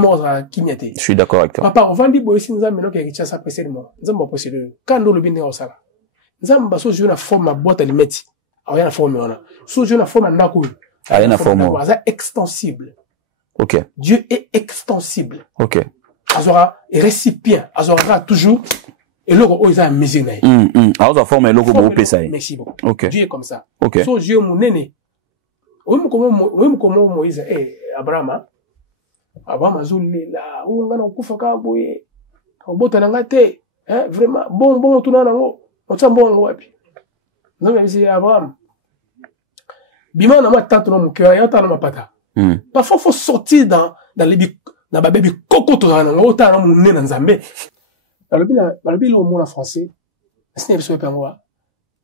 suis d'accord avec toi. Papa, on va dire que si nous avons quelque chose à passer de moi, nous avons possible. Quand nous le bien au sala, nous avons besoin de une forme à boîte à limite. Alors il y a une forme on a. Sous une forme à nakou. Il y a une forme. C'est extensible. OK. Dieu est extensible. OK. Azora est récipient. Azora toujours et logo o isa mesure. Azora forme logo bo pesa. Merci beaucoup. OK. Dieu est comme ça. OK. So Dieu mon néné. Oui comment Moïse Abraham Abraham azuli la unga na kufa ka boye obota na ngate vraiment bon tuna nango otsambo ngo wapi nzambe bisi Abraham bima na matatu no mukyo ya ta na mapata parfois faut sortir dans les na ba baby koko to na ngo ta na munne na nzambe balobi le mot en français c'est ne pas moi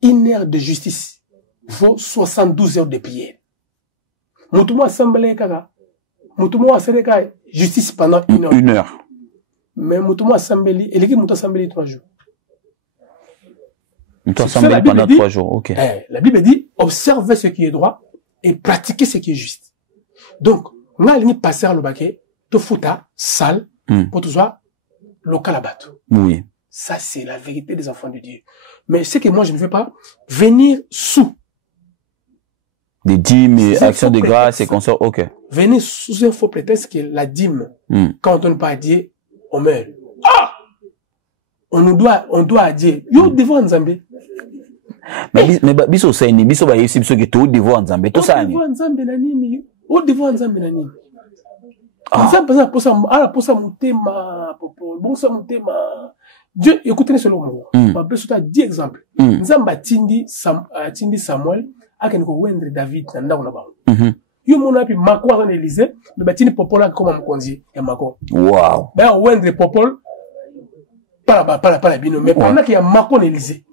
une heure de justice vaut 72 heures de prière mutumo assemblée kaka Mutumo a fait justice pendant 1 heure. 1 heure. Mais Mutumo a sambeli, et l'équipe Mutumo a sambeli 3 jours. Mutumo a sambeli pendant 3 jours, ok. La Bible dit, observez ce qui est droit et pratiquez ce qui est juste. Donc, on a l'uni passer à l'obake, te fouta, sale, pour tout ça, local à battre. Oui. Ça, c'est la vérité des enfants de Dieu. Mais ce que moi, je ne veux pas, venir sous. Des dîmes et actions de grâce et consorts, ok. Venez sous un faux prétexte que la dîme, quand on ne donne pas à Dieu, on meurt. Ah! on doit dire, yo devant Nzambe. Mais biso ça ni biso ba yesi biso que tout devant Nzambe tout ça ni. Devant Nzambe na nini? O devant Nzambe na nini? Nzambe pour ça motema popo, bon ça motema. Dieu écoutez ce mot. Ma beso ta 10 exemples. Nzambe tindi Samuel akeniko wendre David na ndako na ba. Yo mona pi mako en Élysée, mais batini popola comme mokonzi ya mako. Wow. Ba wendre popol pas la bino mais pendant qu'il y a mako en Élysée.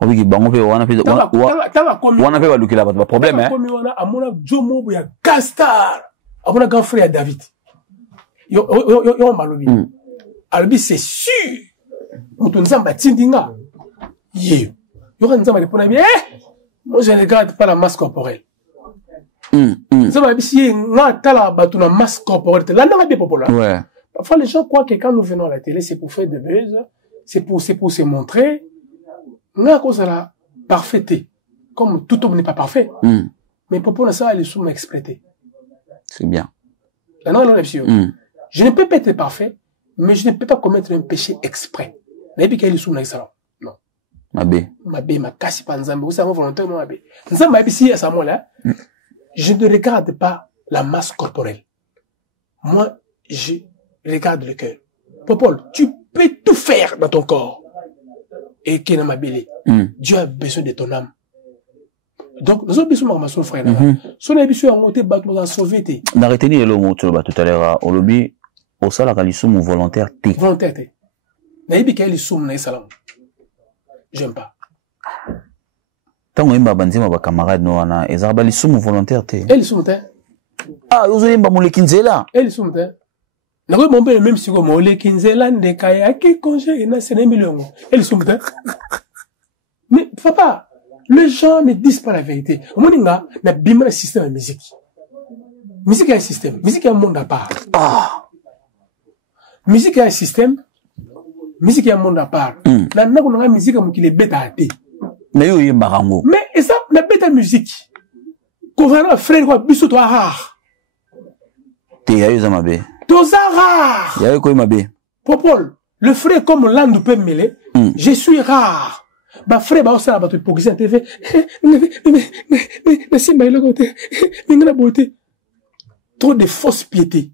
Oui, bango pe wana pe ba lukila ba problème hein. Comme wana amona jomo ya Gastar. Amona grand frère David. Yo malobi. Alobi c'est sûr. Mutu nzamba tindinga. Yo nzamba répond bien. Moi je ne regarde pas la masse corporelle. Nzamba bisi nga tala batu na masse corporelle. Là na bien populaire. Ouais. Parfois les gens croient que quand nous venons à la télé c'est pour faire de buzz, c'est pour se montrer. Nga cause la parfaité. Comme tout homme n'est pas parfait. Mais pour ça les sous m'exploiter. C'est bien. Je ne peux pas être parfait, mais je ne peux pas commettre un péché exprès. Non. Ma casse pas Nzambe, vous savez volontairement mabé. Nzambe si à ce moment-là, je ne regarde pas la masse corporelle. Moi, je regarde le cœur. Popol, tu peux tout faire dans ton corps. Et qui n'a ma belle. Dieu a besoin de ton âme. Donc, nous avons besoin de ma frère. Si on a besoin de monter, nous avons sauvé. On retenu le mot tout à l'heure. Au lobby, au sol, la lissoum volontaire. Volontaire. Naïbi ka lissoum na salam. J'aime pas. Tant on aime bandi ma camarade no ana, ezarba lissoum volontaire te. Et lissoum te. Ah, vous allez ba molekinzela. Et lissoum te. Na ko mon père même si ko molekinzela ndekaya ki congé na sene million. Et lissoum te. Mais papa, les gens ne disent pas la vérité. Au moins, on a un système de musique. Musique est un système. Musique est un monde à part. Musique est un système. Musique est un monde à part. Là, on a une musique qui est bête à thé. Mais et ça, la bête à musique. Quand on a un frère, on a un toi rare. T'es à ma bé. Toza rare. Y'a eu quoi ma bé? Popol, le frère comme l'âne peut mêler. Je suis rare. Bah frère bah ça bah tu pour que TV mais si mais le côté mais beauté trop de fausses piétés.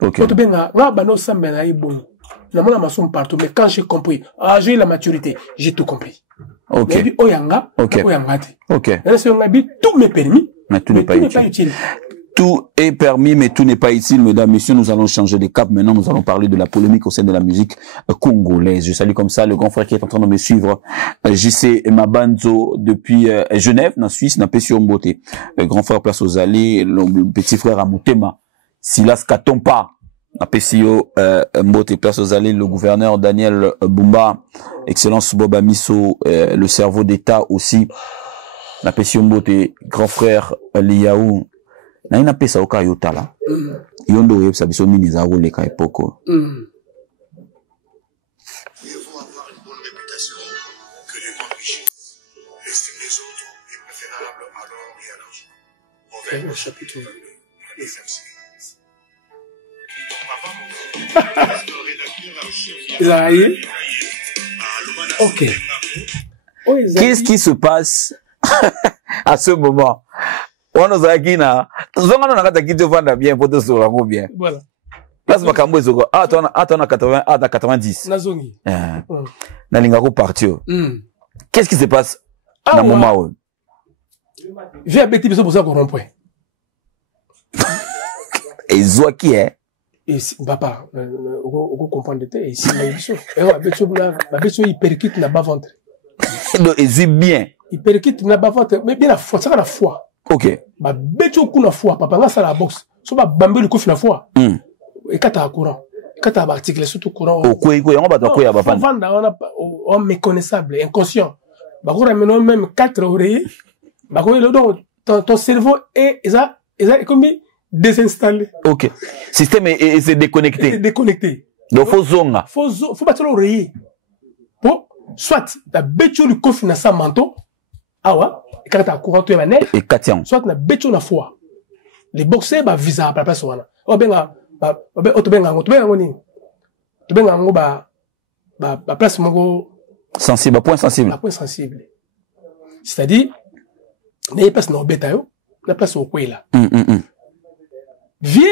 OK. Quand ben là bah non ça ben là bon na mona mason partout mais quand j'ai compris j'ai la maturité j'ai tout compris. OK. Et puis oyanga OK. Là c'est on a tout m'est permis mais tout n'est pas utile. Tout est permis, mais tout n'est pas utile, mesdames, messieurs. Nous allons changer de cap. Maintenant, nous allons parler de la polémique au sein de la musique congolaise. Je salue comme ça le grand frère qui est en train de me suivre, JC Mabanzo, depuis Genève, en Suisse, n'a pas sur Mbote. Grand frère Place aux Allées, le petit frère Amutema, Silas Katompa, n'a pas sur Mbote, Place aux Allées, le gouverneur Daniel Bumba, Excellence Boba Misso, le cerveau d'État aussi, n'a pas sur Mbote, grand frère Liaou, na ina pesa oka yotala yondo websa biso nini za role ka epoko mieux vaut avoir une bonne réputation que de m'enrichir. L'estime des autres est préférable à l'or et à l'argent. On verra au chapitre 22 les MC. OK. Qu'est-ce qui se passe à ce moment? On nous a dit na zonga na kata kitu fanda bien poto sur la bien. Voilà. Place makambo ezoko atona 80 à 90. Nazongi. Na linga ko partir. Qu'est-ce qui se passe dans moment où? J'ai abeti besoin pour ça qu'on rompt. Et Zoaki est et papa on comprend de et si mais biso il percute na bas ventre. Et zui bien. Il percute na bas ventre mais bien la foi ça la foi. OK. Ba beto kuna foi papa nga sala box so ba bambe le kofi na foi. Et kata courant. Kata ba article surtout courant. O ko yango ba ko ya ba pan. On méconnaissable, inconscient. Ba ko ramène même 4 oreillers. Ba ko le donc ton cerveau est comme désinstallé. OK. Système est c'est déconnecté. C'est déconnecté. Donc faut zonga. Faut battre l'oreiller. Pour soit la beto le kofi na sa manteau. Awa et quand t'as courant tu es mané et Katian soit na beto na foi les boxeurs ba visa pa place wana o benga ba o to benga ngoni to benga ngo ba place moko sensible, point sensible. Point sensible. C'est-à-dire, n'a place na obeta yo, na place au kwela. Vie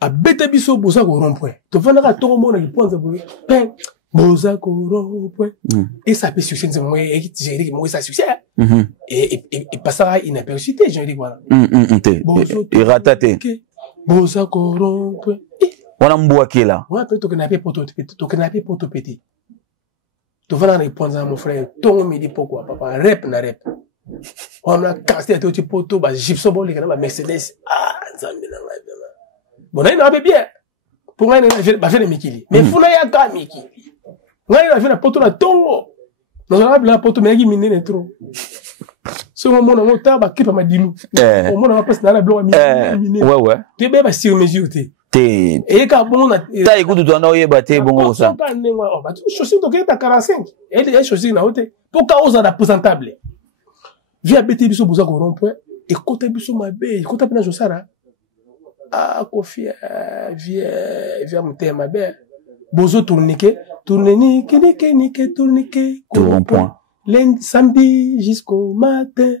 a beta biso boza ko rond-point. To vanaka to mona ki ponza boye. Pen boza ko rond-point. Et ça peut succès de moi et j'ai dit moi ça succès. Et passera inaperçu, j'ai dit voilà. Et rataté. Boza ko rond-point. Wana mboa kela. Wana peut to knaper poto pété. Tu vas répondre à mon frère, ton me dit pourquoi, papa, rep na rep. On a cassé tout petit poteau, bah, gypso bon, les gars, Mercedes. Ah, ça me n'a pas bien. Bon, là, il n'a pas bien. Pour moi, il n'a fait de Mikili. Mais il faut n'a pas Mikili. Là, il a fait la poteau la tongo. Dans la poteau, mais il mine trop. Ce moment, on a mon tabac qui pas ma dilou. Au moins, on va passer dans la bloc à mine. Ouais. Tu es bien, sur mesure, et quand bon, t'as écouté ton oeil batté, bon, ça. Chaussure, donc, t'as 45. Et les chaussures, n'a pas pour cause à présentable. Via bêter biso boza ko rompre et côté biso ma bé, côté pena josara. Ah, Kofi, via monter ma bé. Bozo tourniquet, tourniquet. Tout rond-point. Lundi, samedi, jusqu'au matin.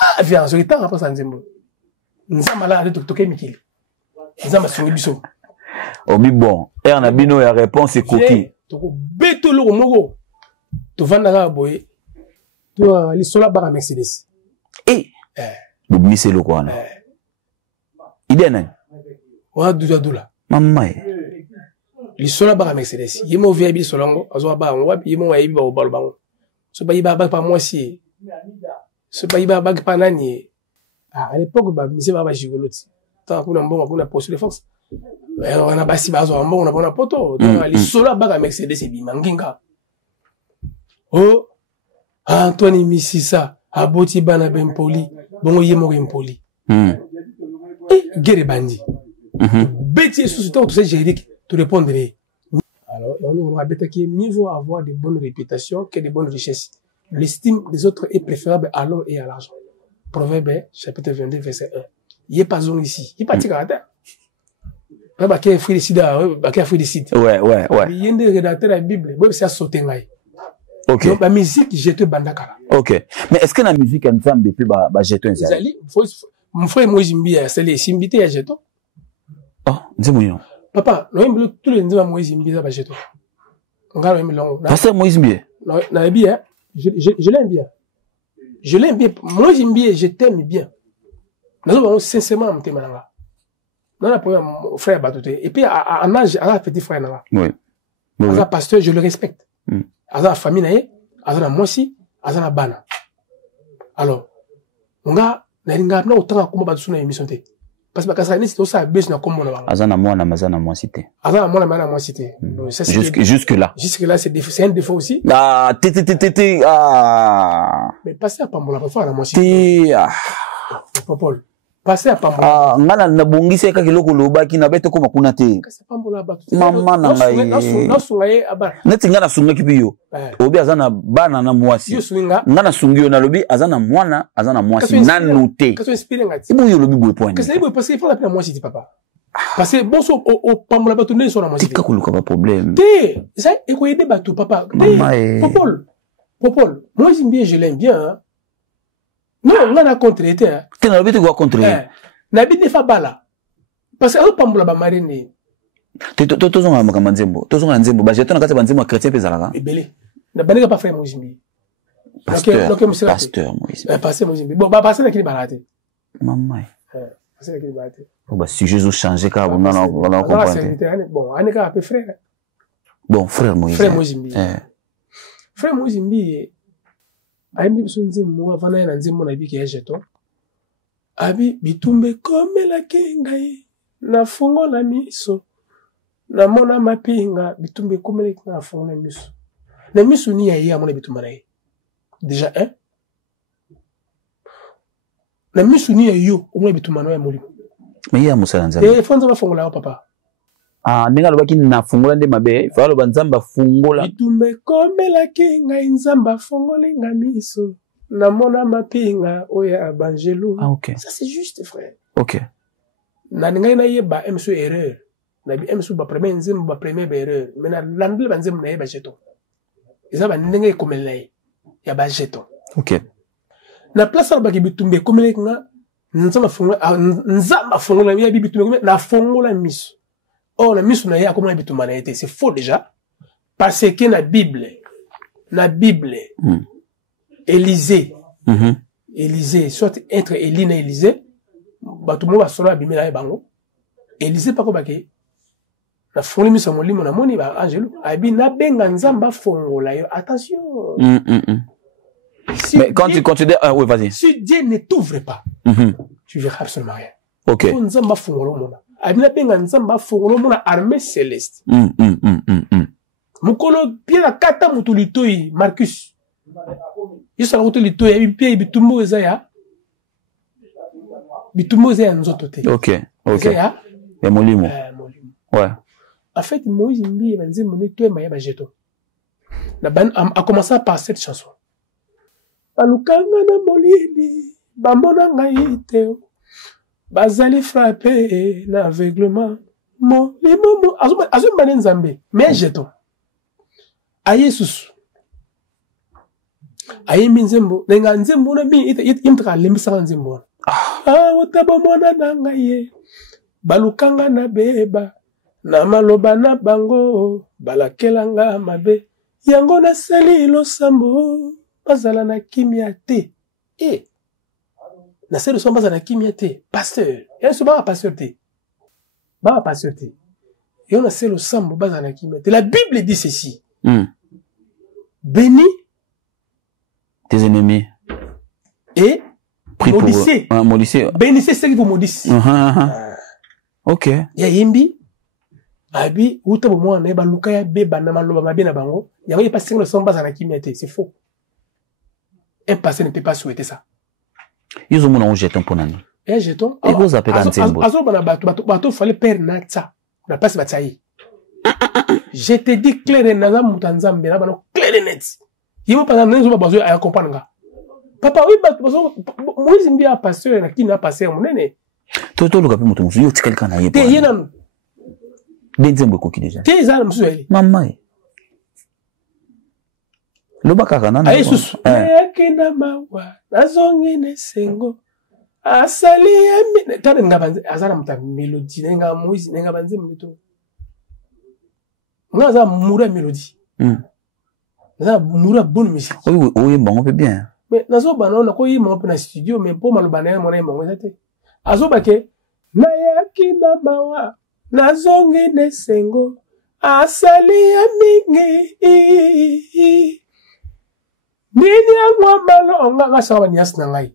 Ah, viens, je t'en après ça, nzembo. Nzamba là, de toquer Mikili. Nzamba sur biso. Oh, mais bon. Et on a bino la réponse est coquille. Toko beto lo mogo. To vandanga boye. Toi, les sola bara Mercedes. Le blissé le quoi, idée, non? Wa doula. Maman. Les sola bara Mercedes. Yemo vieille solongo, azo ba on wa yemo wa yiba o balbango. Ce pas yiba ba pas moi si. Ce pas yiba ba pas nani. Ah, à l'époque ba mise ba gigoloti. Tant qu'on a bon on a posé les forces. On a basi ba zo on a bon poto. Les sola bara Mercedes et bimanginga. Oh Antoine Mississa, Aboti Bana Bempoli, Bongo Yemo Bempoli. Guerre bandi. Bêtier sous ce temps, tout ça, j'ai dit, tu répondrais. Alors, on a bêta qui mieux vaut avoir de bonnes réputations que de bonnes richesses. L'estime des autres est préférable à l'or et à l'argent. Proverbe, chapitre 22, verset 1. Il n'y a pas zone ici. Il n'y a pas de caractère. Il n'y a pas de fruit de sida. Ouais. Il y a des rédacteurs de la Bible. C'est à sauter. Ok. Donc, la musique, j'ai te bandakara. Ok. Mais est-ce que la musique en femme depuis jeton un zali? Mon frère, moi, j'aime c'est les simbités à jeton. Oh, dis-moi. Papa, nous, tous les gens, moi, j'aime bien, jeton. On garde même long. Parce que moi, j'aime bien. Non, bien. Je l'aime bien. Je l'aime bien. Moi, j'aime bien, je t'aime bien. Nous avons sincèrement, on t'aime là. Nous avons mon frère Batoté. Et puis, à âge, à petit frère là. Oui. À pasteur, je le respecte. Aza famille nae, aza moisi, aza bana. Alors, on a na autant comme ba suna émission té. Parce que quand ni c'est ça bêche na comme on a. Aza na moi cité. Aza na moi cité. Jusque là. Jusque là c'est un défaut aussi. Ah, ah. Mais passer à Pambola parfois na moi cité. Ah. Paul. Passer à Pambola. Ah, ngala na bongisi ka kiloko loba ki na beto ko makuna te. Passer Pambola ba. Mama na ngai. Na sungaye aba. Neti ngana sunga kibiyo. Obi azana bana na mwasi. Yo sunga. Ngana sungiyo na lobi azana mwana, azana mwasi nanu te. Kaso inspiré ngati. Ibu yo lobi boy point. Kasi ibu parce qu'il faut l'appeler moi cité papa. Parce que bon so au Pambola ba tourner sur la moi cité. Tika kuluka ba problème. Té, ça e ko aider ba tout papa. Popol. Moi j'aime bien, je l'aime bien. Hein. Non, on a contre-été. Tu n'as pas quoi contre. Nabi defa bala. Parce que Pambola ba marine. Tozonga makamba nzembo. Tozonga nzembo. Ba jeton na kati ba nzembo chrétien pe zalaka. Ebele. Na baneka pas frère Mojimbi. Pasteur Moïse. Pasteur Mojimbi. Bon, ba passer na kili balate. Maman. Passer na kili balate. Bon, si Jésus changer ka bon na comprendre. Bon, aneka peu frère. Bon, frère Moïse. Frère Mojimbi. Frère Mojimbi. Aimbi biso nzembo avana na nzembo na biki ya jeton. Abi bitumbe komela kengai na fungo na miso na mona mapinga bitumbe komela na fungo na miso na miso ni ya ya mona bitumba na ye déjà na miso ni ya yo mona bitumba na ya molimo mais ya musala nzambe fonza ba fungo la papa ndinga lobaki na fungola nde mabe fa lo banzamba fungola bitumbe komela kengai nzamba fungola nga miso na mona mapinga oya banjelu. Ah, ok. Ça c'est juste frère. Ok. Na ngai na yeba emso erreur. na bi emsu ba premier nzembo ba premier erreur mais na landle ba nzembo na ye ba jeton eza ba ndenge ekomela ya ba jeton. OK. Na place ba ki bitumbe komela nga nzamba fongola ya bitumbe na fongola miso. Oh, la miso na ya komela bitumba na été, c'est faux déjà parce que na Bible Élisée Élisée soit être Élie na Élisée bato mo ba solo abimela bango Élisée pas ko bake na fongoli miso molimo na moni ba angelo abi na benga nzamba fongola yo attention. Si mais quand Dieu, tu considères oui vas-y. Si Dieu ne t'ouvre pas tu verras absolument rien. OK. Nzamba fongolo mona abi na benga nzamba fongolo mona armée céleste. Mukolo pia kata mutulitoi Marcus Yesu alakutulitoi ya pia bitumbo eza ya nzoto te. OK. Ya molimo. Ouais. En fait Moïse mbi banze moni toi ya ba jeton. Na ban a commencé par cette chanson. Balukanga na molili bamona ngai te bazali frappé na aveuglement molimo azomba nzambe mais jeton. Aye susu aye nzembo nenga nzembo na mi imtra lembisa nzembo otabo mona na ngai balukanga na beba na maloba na bango balakelanga mabe yango na sali losambo bazala na kimia te na sali losambo bazala na kimia te pasteur yeso ba pasteur te yo na sali losambo bazala na kimia te. La Bible dit ceci. Bénis tes ennemis et maudissez. Bénissez ceux qui vous maudissent. OK. Ya yimbi abi utabo mwana eba luka ya beba na maloba mabe na bango yango ye pas single somba za na kimete, c'est faux. Un passé ne peut pas souhaiter ça. Ils ont mon jeton pour nani. Un jeton. Et vous appelez un symbole. Azo bana bato fallait perdre na ça. Na passe batsayi. Je te dis clair et naza mutanzambe na bana clair et net. Yimo pas na nzo ba besoin à comprendre. Papa oui ba Moïse mbia pasteur na kina pasteur monene. Toto luka pe mutu yo tikalika na yepo. Te yena Benzembo koki déjà. Te za musu eli. Mama. Lobaka kana na. Yesus. Yakina mawa nazongi ne sengo. Asali yami tane ngabanze azala muta melodie nga Moïse nga banze muto. Nga za mura melodie. Nga mura bonne musique. Oui oui bon on peut bien. Mais nazo banana ko yi mo na studio mais pour malobana ya mona mo ngate. Azo bake na yakina mawa nazongi ne sengo asali ya mingi nini angwa malonga ngasaba nyas na ngai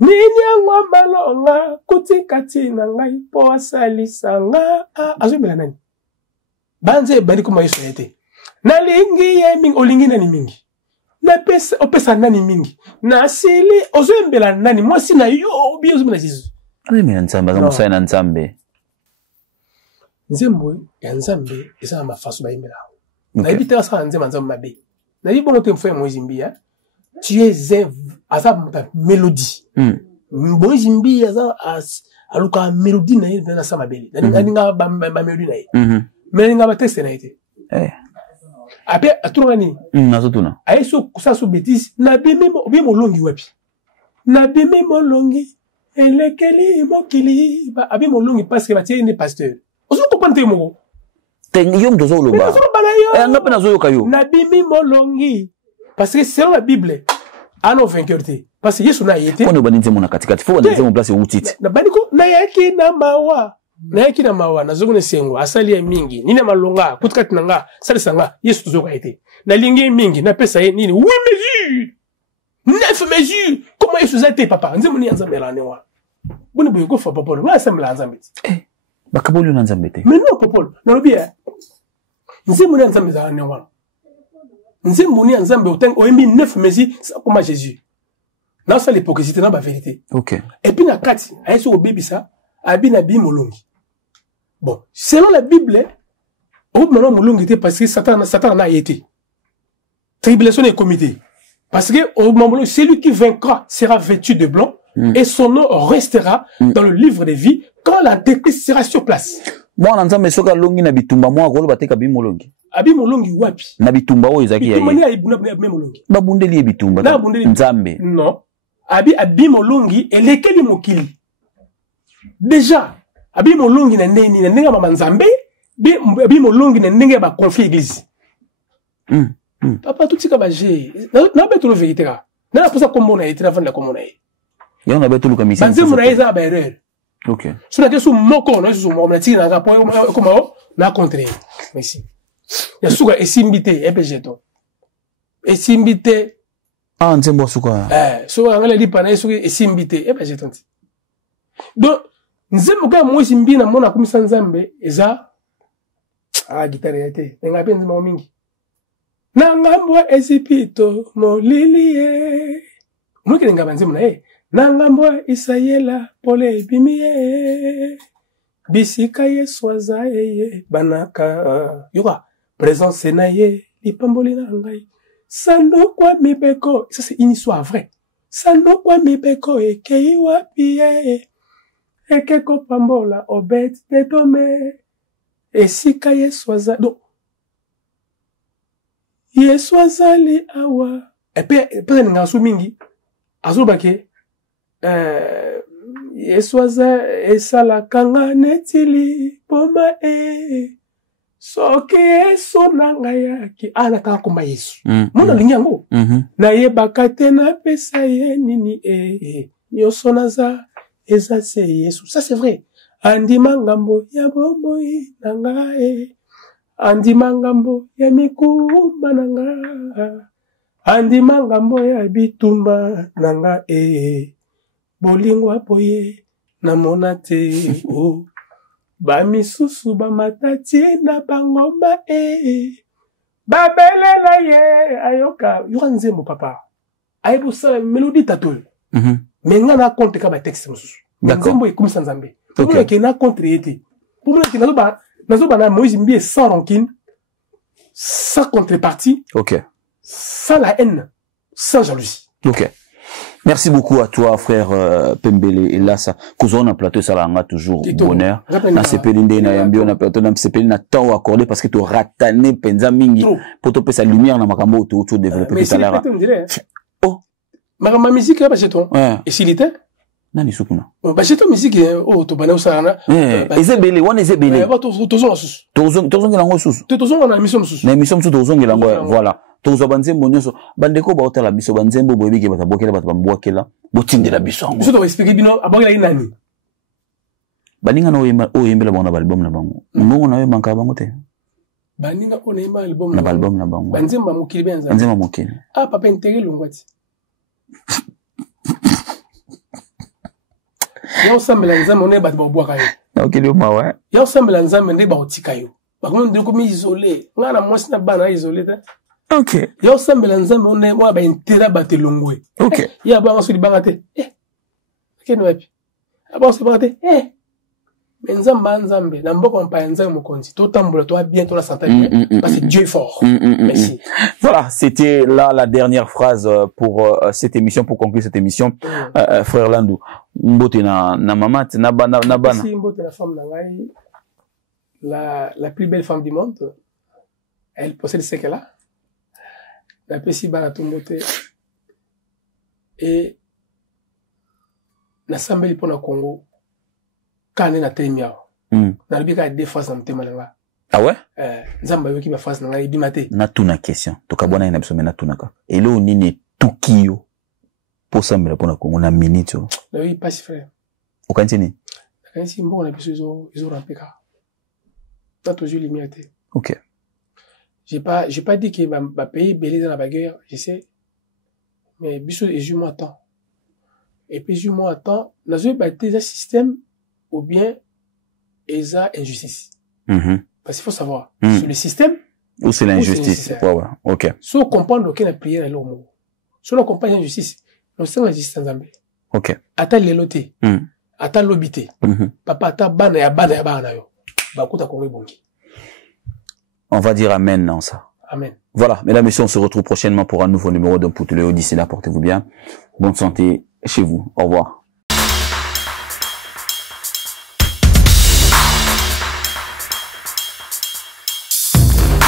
nini angwa malonga kutikati na ngai po asali sanga azo bela nani banze bali kuma yeso ete nalingi ye mingi olingi nani mingi na pesa opesa nani mingi na asili ozo mbela nani mwasi na yo obi ozo na Jesus. Oui mais nzambe za musaya na nzambe. Nzembo ya nzambe eza ma façon ba imela. Na ibita sa nzembo nzambe mabe. Na ibongo te mfwe Moïse mbia. Tu es un azab mélodie. Moïse mbia eza aluka mélodie na ye na sa mabele. Na ninga ba mélodie na ye. Mais ninga ba texte na été. Après atuna ni. Nazotuna. Ayeso kusa so bêtise na bimo longi wapi. Na bimo longi elekeli mokili ba abi molongi parce que ba tie ni pasteur. Ozo comprendre mo. Te yom dozo lo ba. Ngapa nazo yoka yo. Na bimi molongi parce que selon la Bible ano vainqueur te. Parce que Yesu na yete. Kono ba nzemo na katikati. Fo ba nzemo place utiti. Na baniko na yaki na mawa. Na yaki na mawa na zongone sengo asali ya mingi. Nina malonga kutikati nanga sali sanga Yesu tozoka yete. Na lingi mingi na pesa ye nini 8 mesures. 9 mesures. Comment Yesu zate papa? Nzemo ni nzambe la newa. Boni boyo ko fa papa. Nga semla nzambe. Bakabolo na nzambe te. Mais non papa. Na lobi ya. Nzemo ni nzambe za newa. Nzemo ni nzambe oteng oyembi 9 mesures comme Jésus. Na ça l'hypocrisie na ba vérité. OK. Et puis na kati ayeso obebisa abi na bi molongi. Bon, selon la Bible, au moment molongi était parce que Satan a été. Tribulation et comité. Parce que au moment celui qui vaincra sera vêtu de blanc et son nom restera dans le livre de vie quand l'antéchrist sera sur place. Moi on entend mais soka longi na bitumba moi ko bateka bimolongi. Abimolongi wapi? Na bitumba o ezaki ya. Bitumba ni aibuna bimolongi. Ba bundeli bitumba. Na bundeli Nzambe. Non. Abimolongi elekeli mokili. Déjà abimolongi na neni na ndenge mama Nzambe, abimolongi na ndenge ba conflit église. Papa tout tika ba je. Na beto lo vérité ka. Na posa kombo na été avant la kombo na. Ya on a beto lo kamisa. Banze mo na eza ba erreur. OK. Sur la question moko na sur mo na tika na point comment na contrer. Merci. Ya suka esimbité EPG to. Esimbité. Ah nzembo suka. Suka ngala li pana suka esimbité EPG to. Donc nzembo ka mo esimbi na mona komisa Nzambe eza guitare yate. Nga penzi mo mingi. Na ngambo esipito molilie. Mweke nga banzemo na na ngambo isayela pole ibimie. Bisika Yesu aza banaka. Yoka présence na ye lipamboli na ngai. Sando kwa mibeko. Ça c'est une histoire vraie. Sando kwa mibeko ekei wapi ekeko pambola obet tetome. Esika Yesu aza. Donc Yesu azali awa. Epe nga su mingi. Azu bake. Yesu aza esala kanga netili poma soki Yesu nanga yaki. Na kanga komba Yesu. Mona lingi yango. Na yebaka te na pesa ye nini nyoso naza eza se Yesu. Ça c'est vrai. Andima ngambo ya bomoi nanga Andima ngambo ya mikuma nanga. Andima ngambo ya bitumba nanga bolingo apoye na monate ba misusu ba matati na bangomba babelela ye ayoka yuanze mo papa aibu sa melodie tatol menga na compte ka ba texte mususu nzembo ekumisa Nzambe pour que na contre été pour que nazo ba na Moïse Mbie sans rancune sans contrepartie. OK. Sans la haine, sans jalousie. OK. Merci beaucoup à toi, frère Pembele et Lassa. Kouzon en plateau, ça l'a toujours bonheur. Na sepelinde na yambio na plateau na sepelinde na temps accordé parce que tu ratané penza mingi pour te sa lumière na makambo tu développer tout à l'heure. Oh. Ma musique ba jeton. Et s'il était nani sukuna. Ba jeton musique to bana usana. Ezebele, wana ezebele. Ba tozon susu. Tozon ngelango susu. Tozon na mission susu. Na mission susu tozon ngelango voilà. Tozo banzembo nyonso bandeko ba hotela biso banzembo boyebike batabokela batabambwakela botindela biso ngo biso to expliquer bino abokela nani baninga no yembela bona album na bango mbongo na yo manka bango te baninga ona yemba album na album na bango banzemba mokili benza banzemba mokili papa intérêt longwati ya osambela nzambe one bat babwaka yo OK le mawa ya osambela nzambe nde ba otika yo bakomo ndeko mi isolé ngana mwasi na bana isolé te. OK. Yo sambela nzambe on moi ba intera batelongwe. OK. Ya ba ngaso libangate. Keno wapi? Aba so bangate. Nzambe na mboko mpa nzambe mokonzi. To tambola toi bien to la santé parce que Dieu est fort. Merci. Voilà, c'était là la dernière phrase pour cette émission pour conclure cette émission. Frère Landou, mbote na maman na bana. Si mbote la femme na ngai la plus belle femme du monde. Elle possède ce qu'elle a. La pesi bana tumbote et na sambeli pona Congo kane na temia na bika deux fois en temalanga. Ah ouais? Nzamba yoki ba face na ibimate na tuna question to kabona ina biso mena tunaka elo nini tukio pour sambela pona Congo na minute na oui pas frère okantini kanisi mbo na biso izo rapeka ta toujours limité. OK. J'ai pas dit que ma pays belé dans la bagarre, je sais. Mais biso moi temps. Et puis moi temps, n'a pas des système ou bien esa injustice. Parce qu'il faut savoir, sur le système ou c'est l'injustice. Ouais. OK. Si on comprend aucun la prière et l'homme. Si on comprend l'injustice, on sait l'injustice en Zambie. OK. Ata leloté. Ata lobité. Papa ata bana ya yo. Ba kuta Congo bonki. On va dire amen dans ça. Amen. Voilà, mesdames et messieurs, on se retrouve prochainement pour un nouveau numéro d'un Poutou Léo. D'ici là, portez-vous bien. Bonne santé chez vous. Au revoir.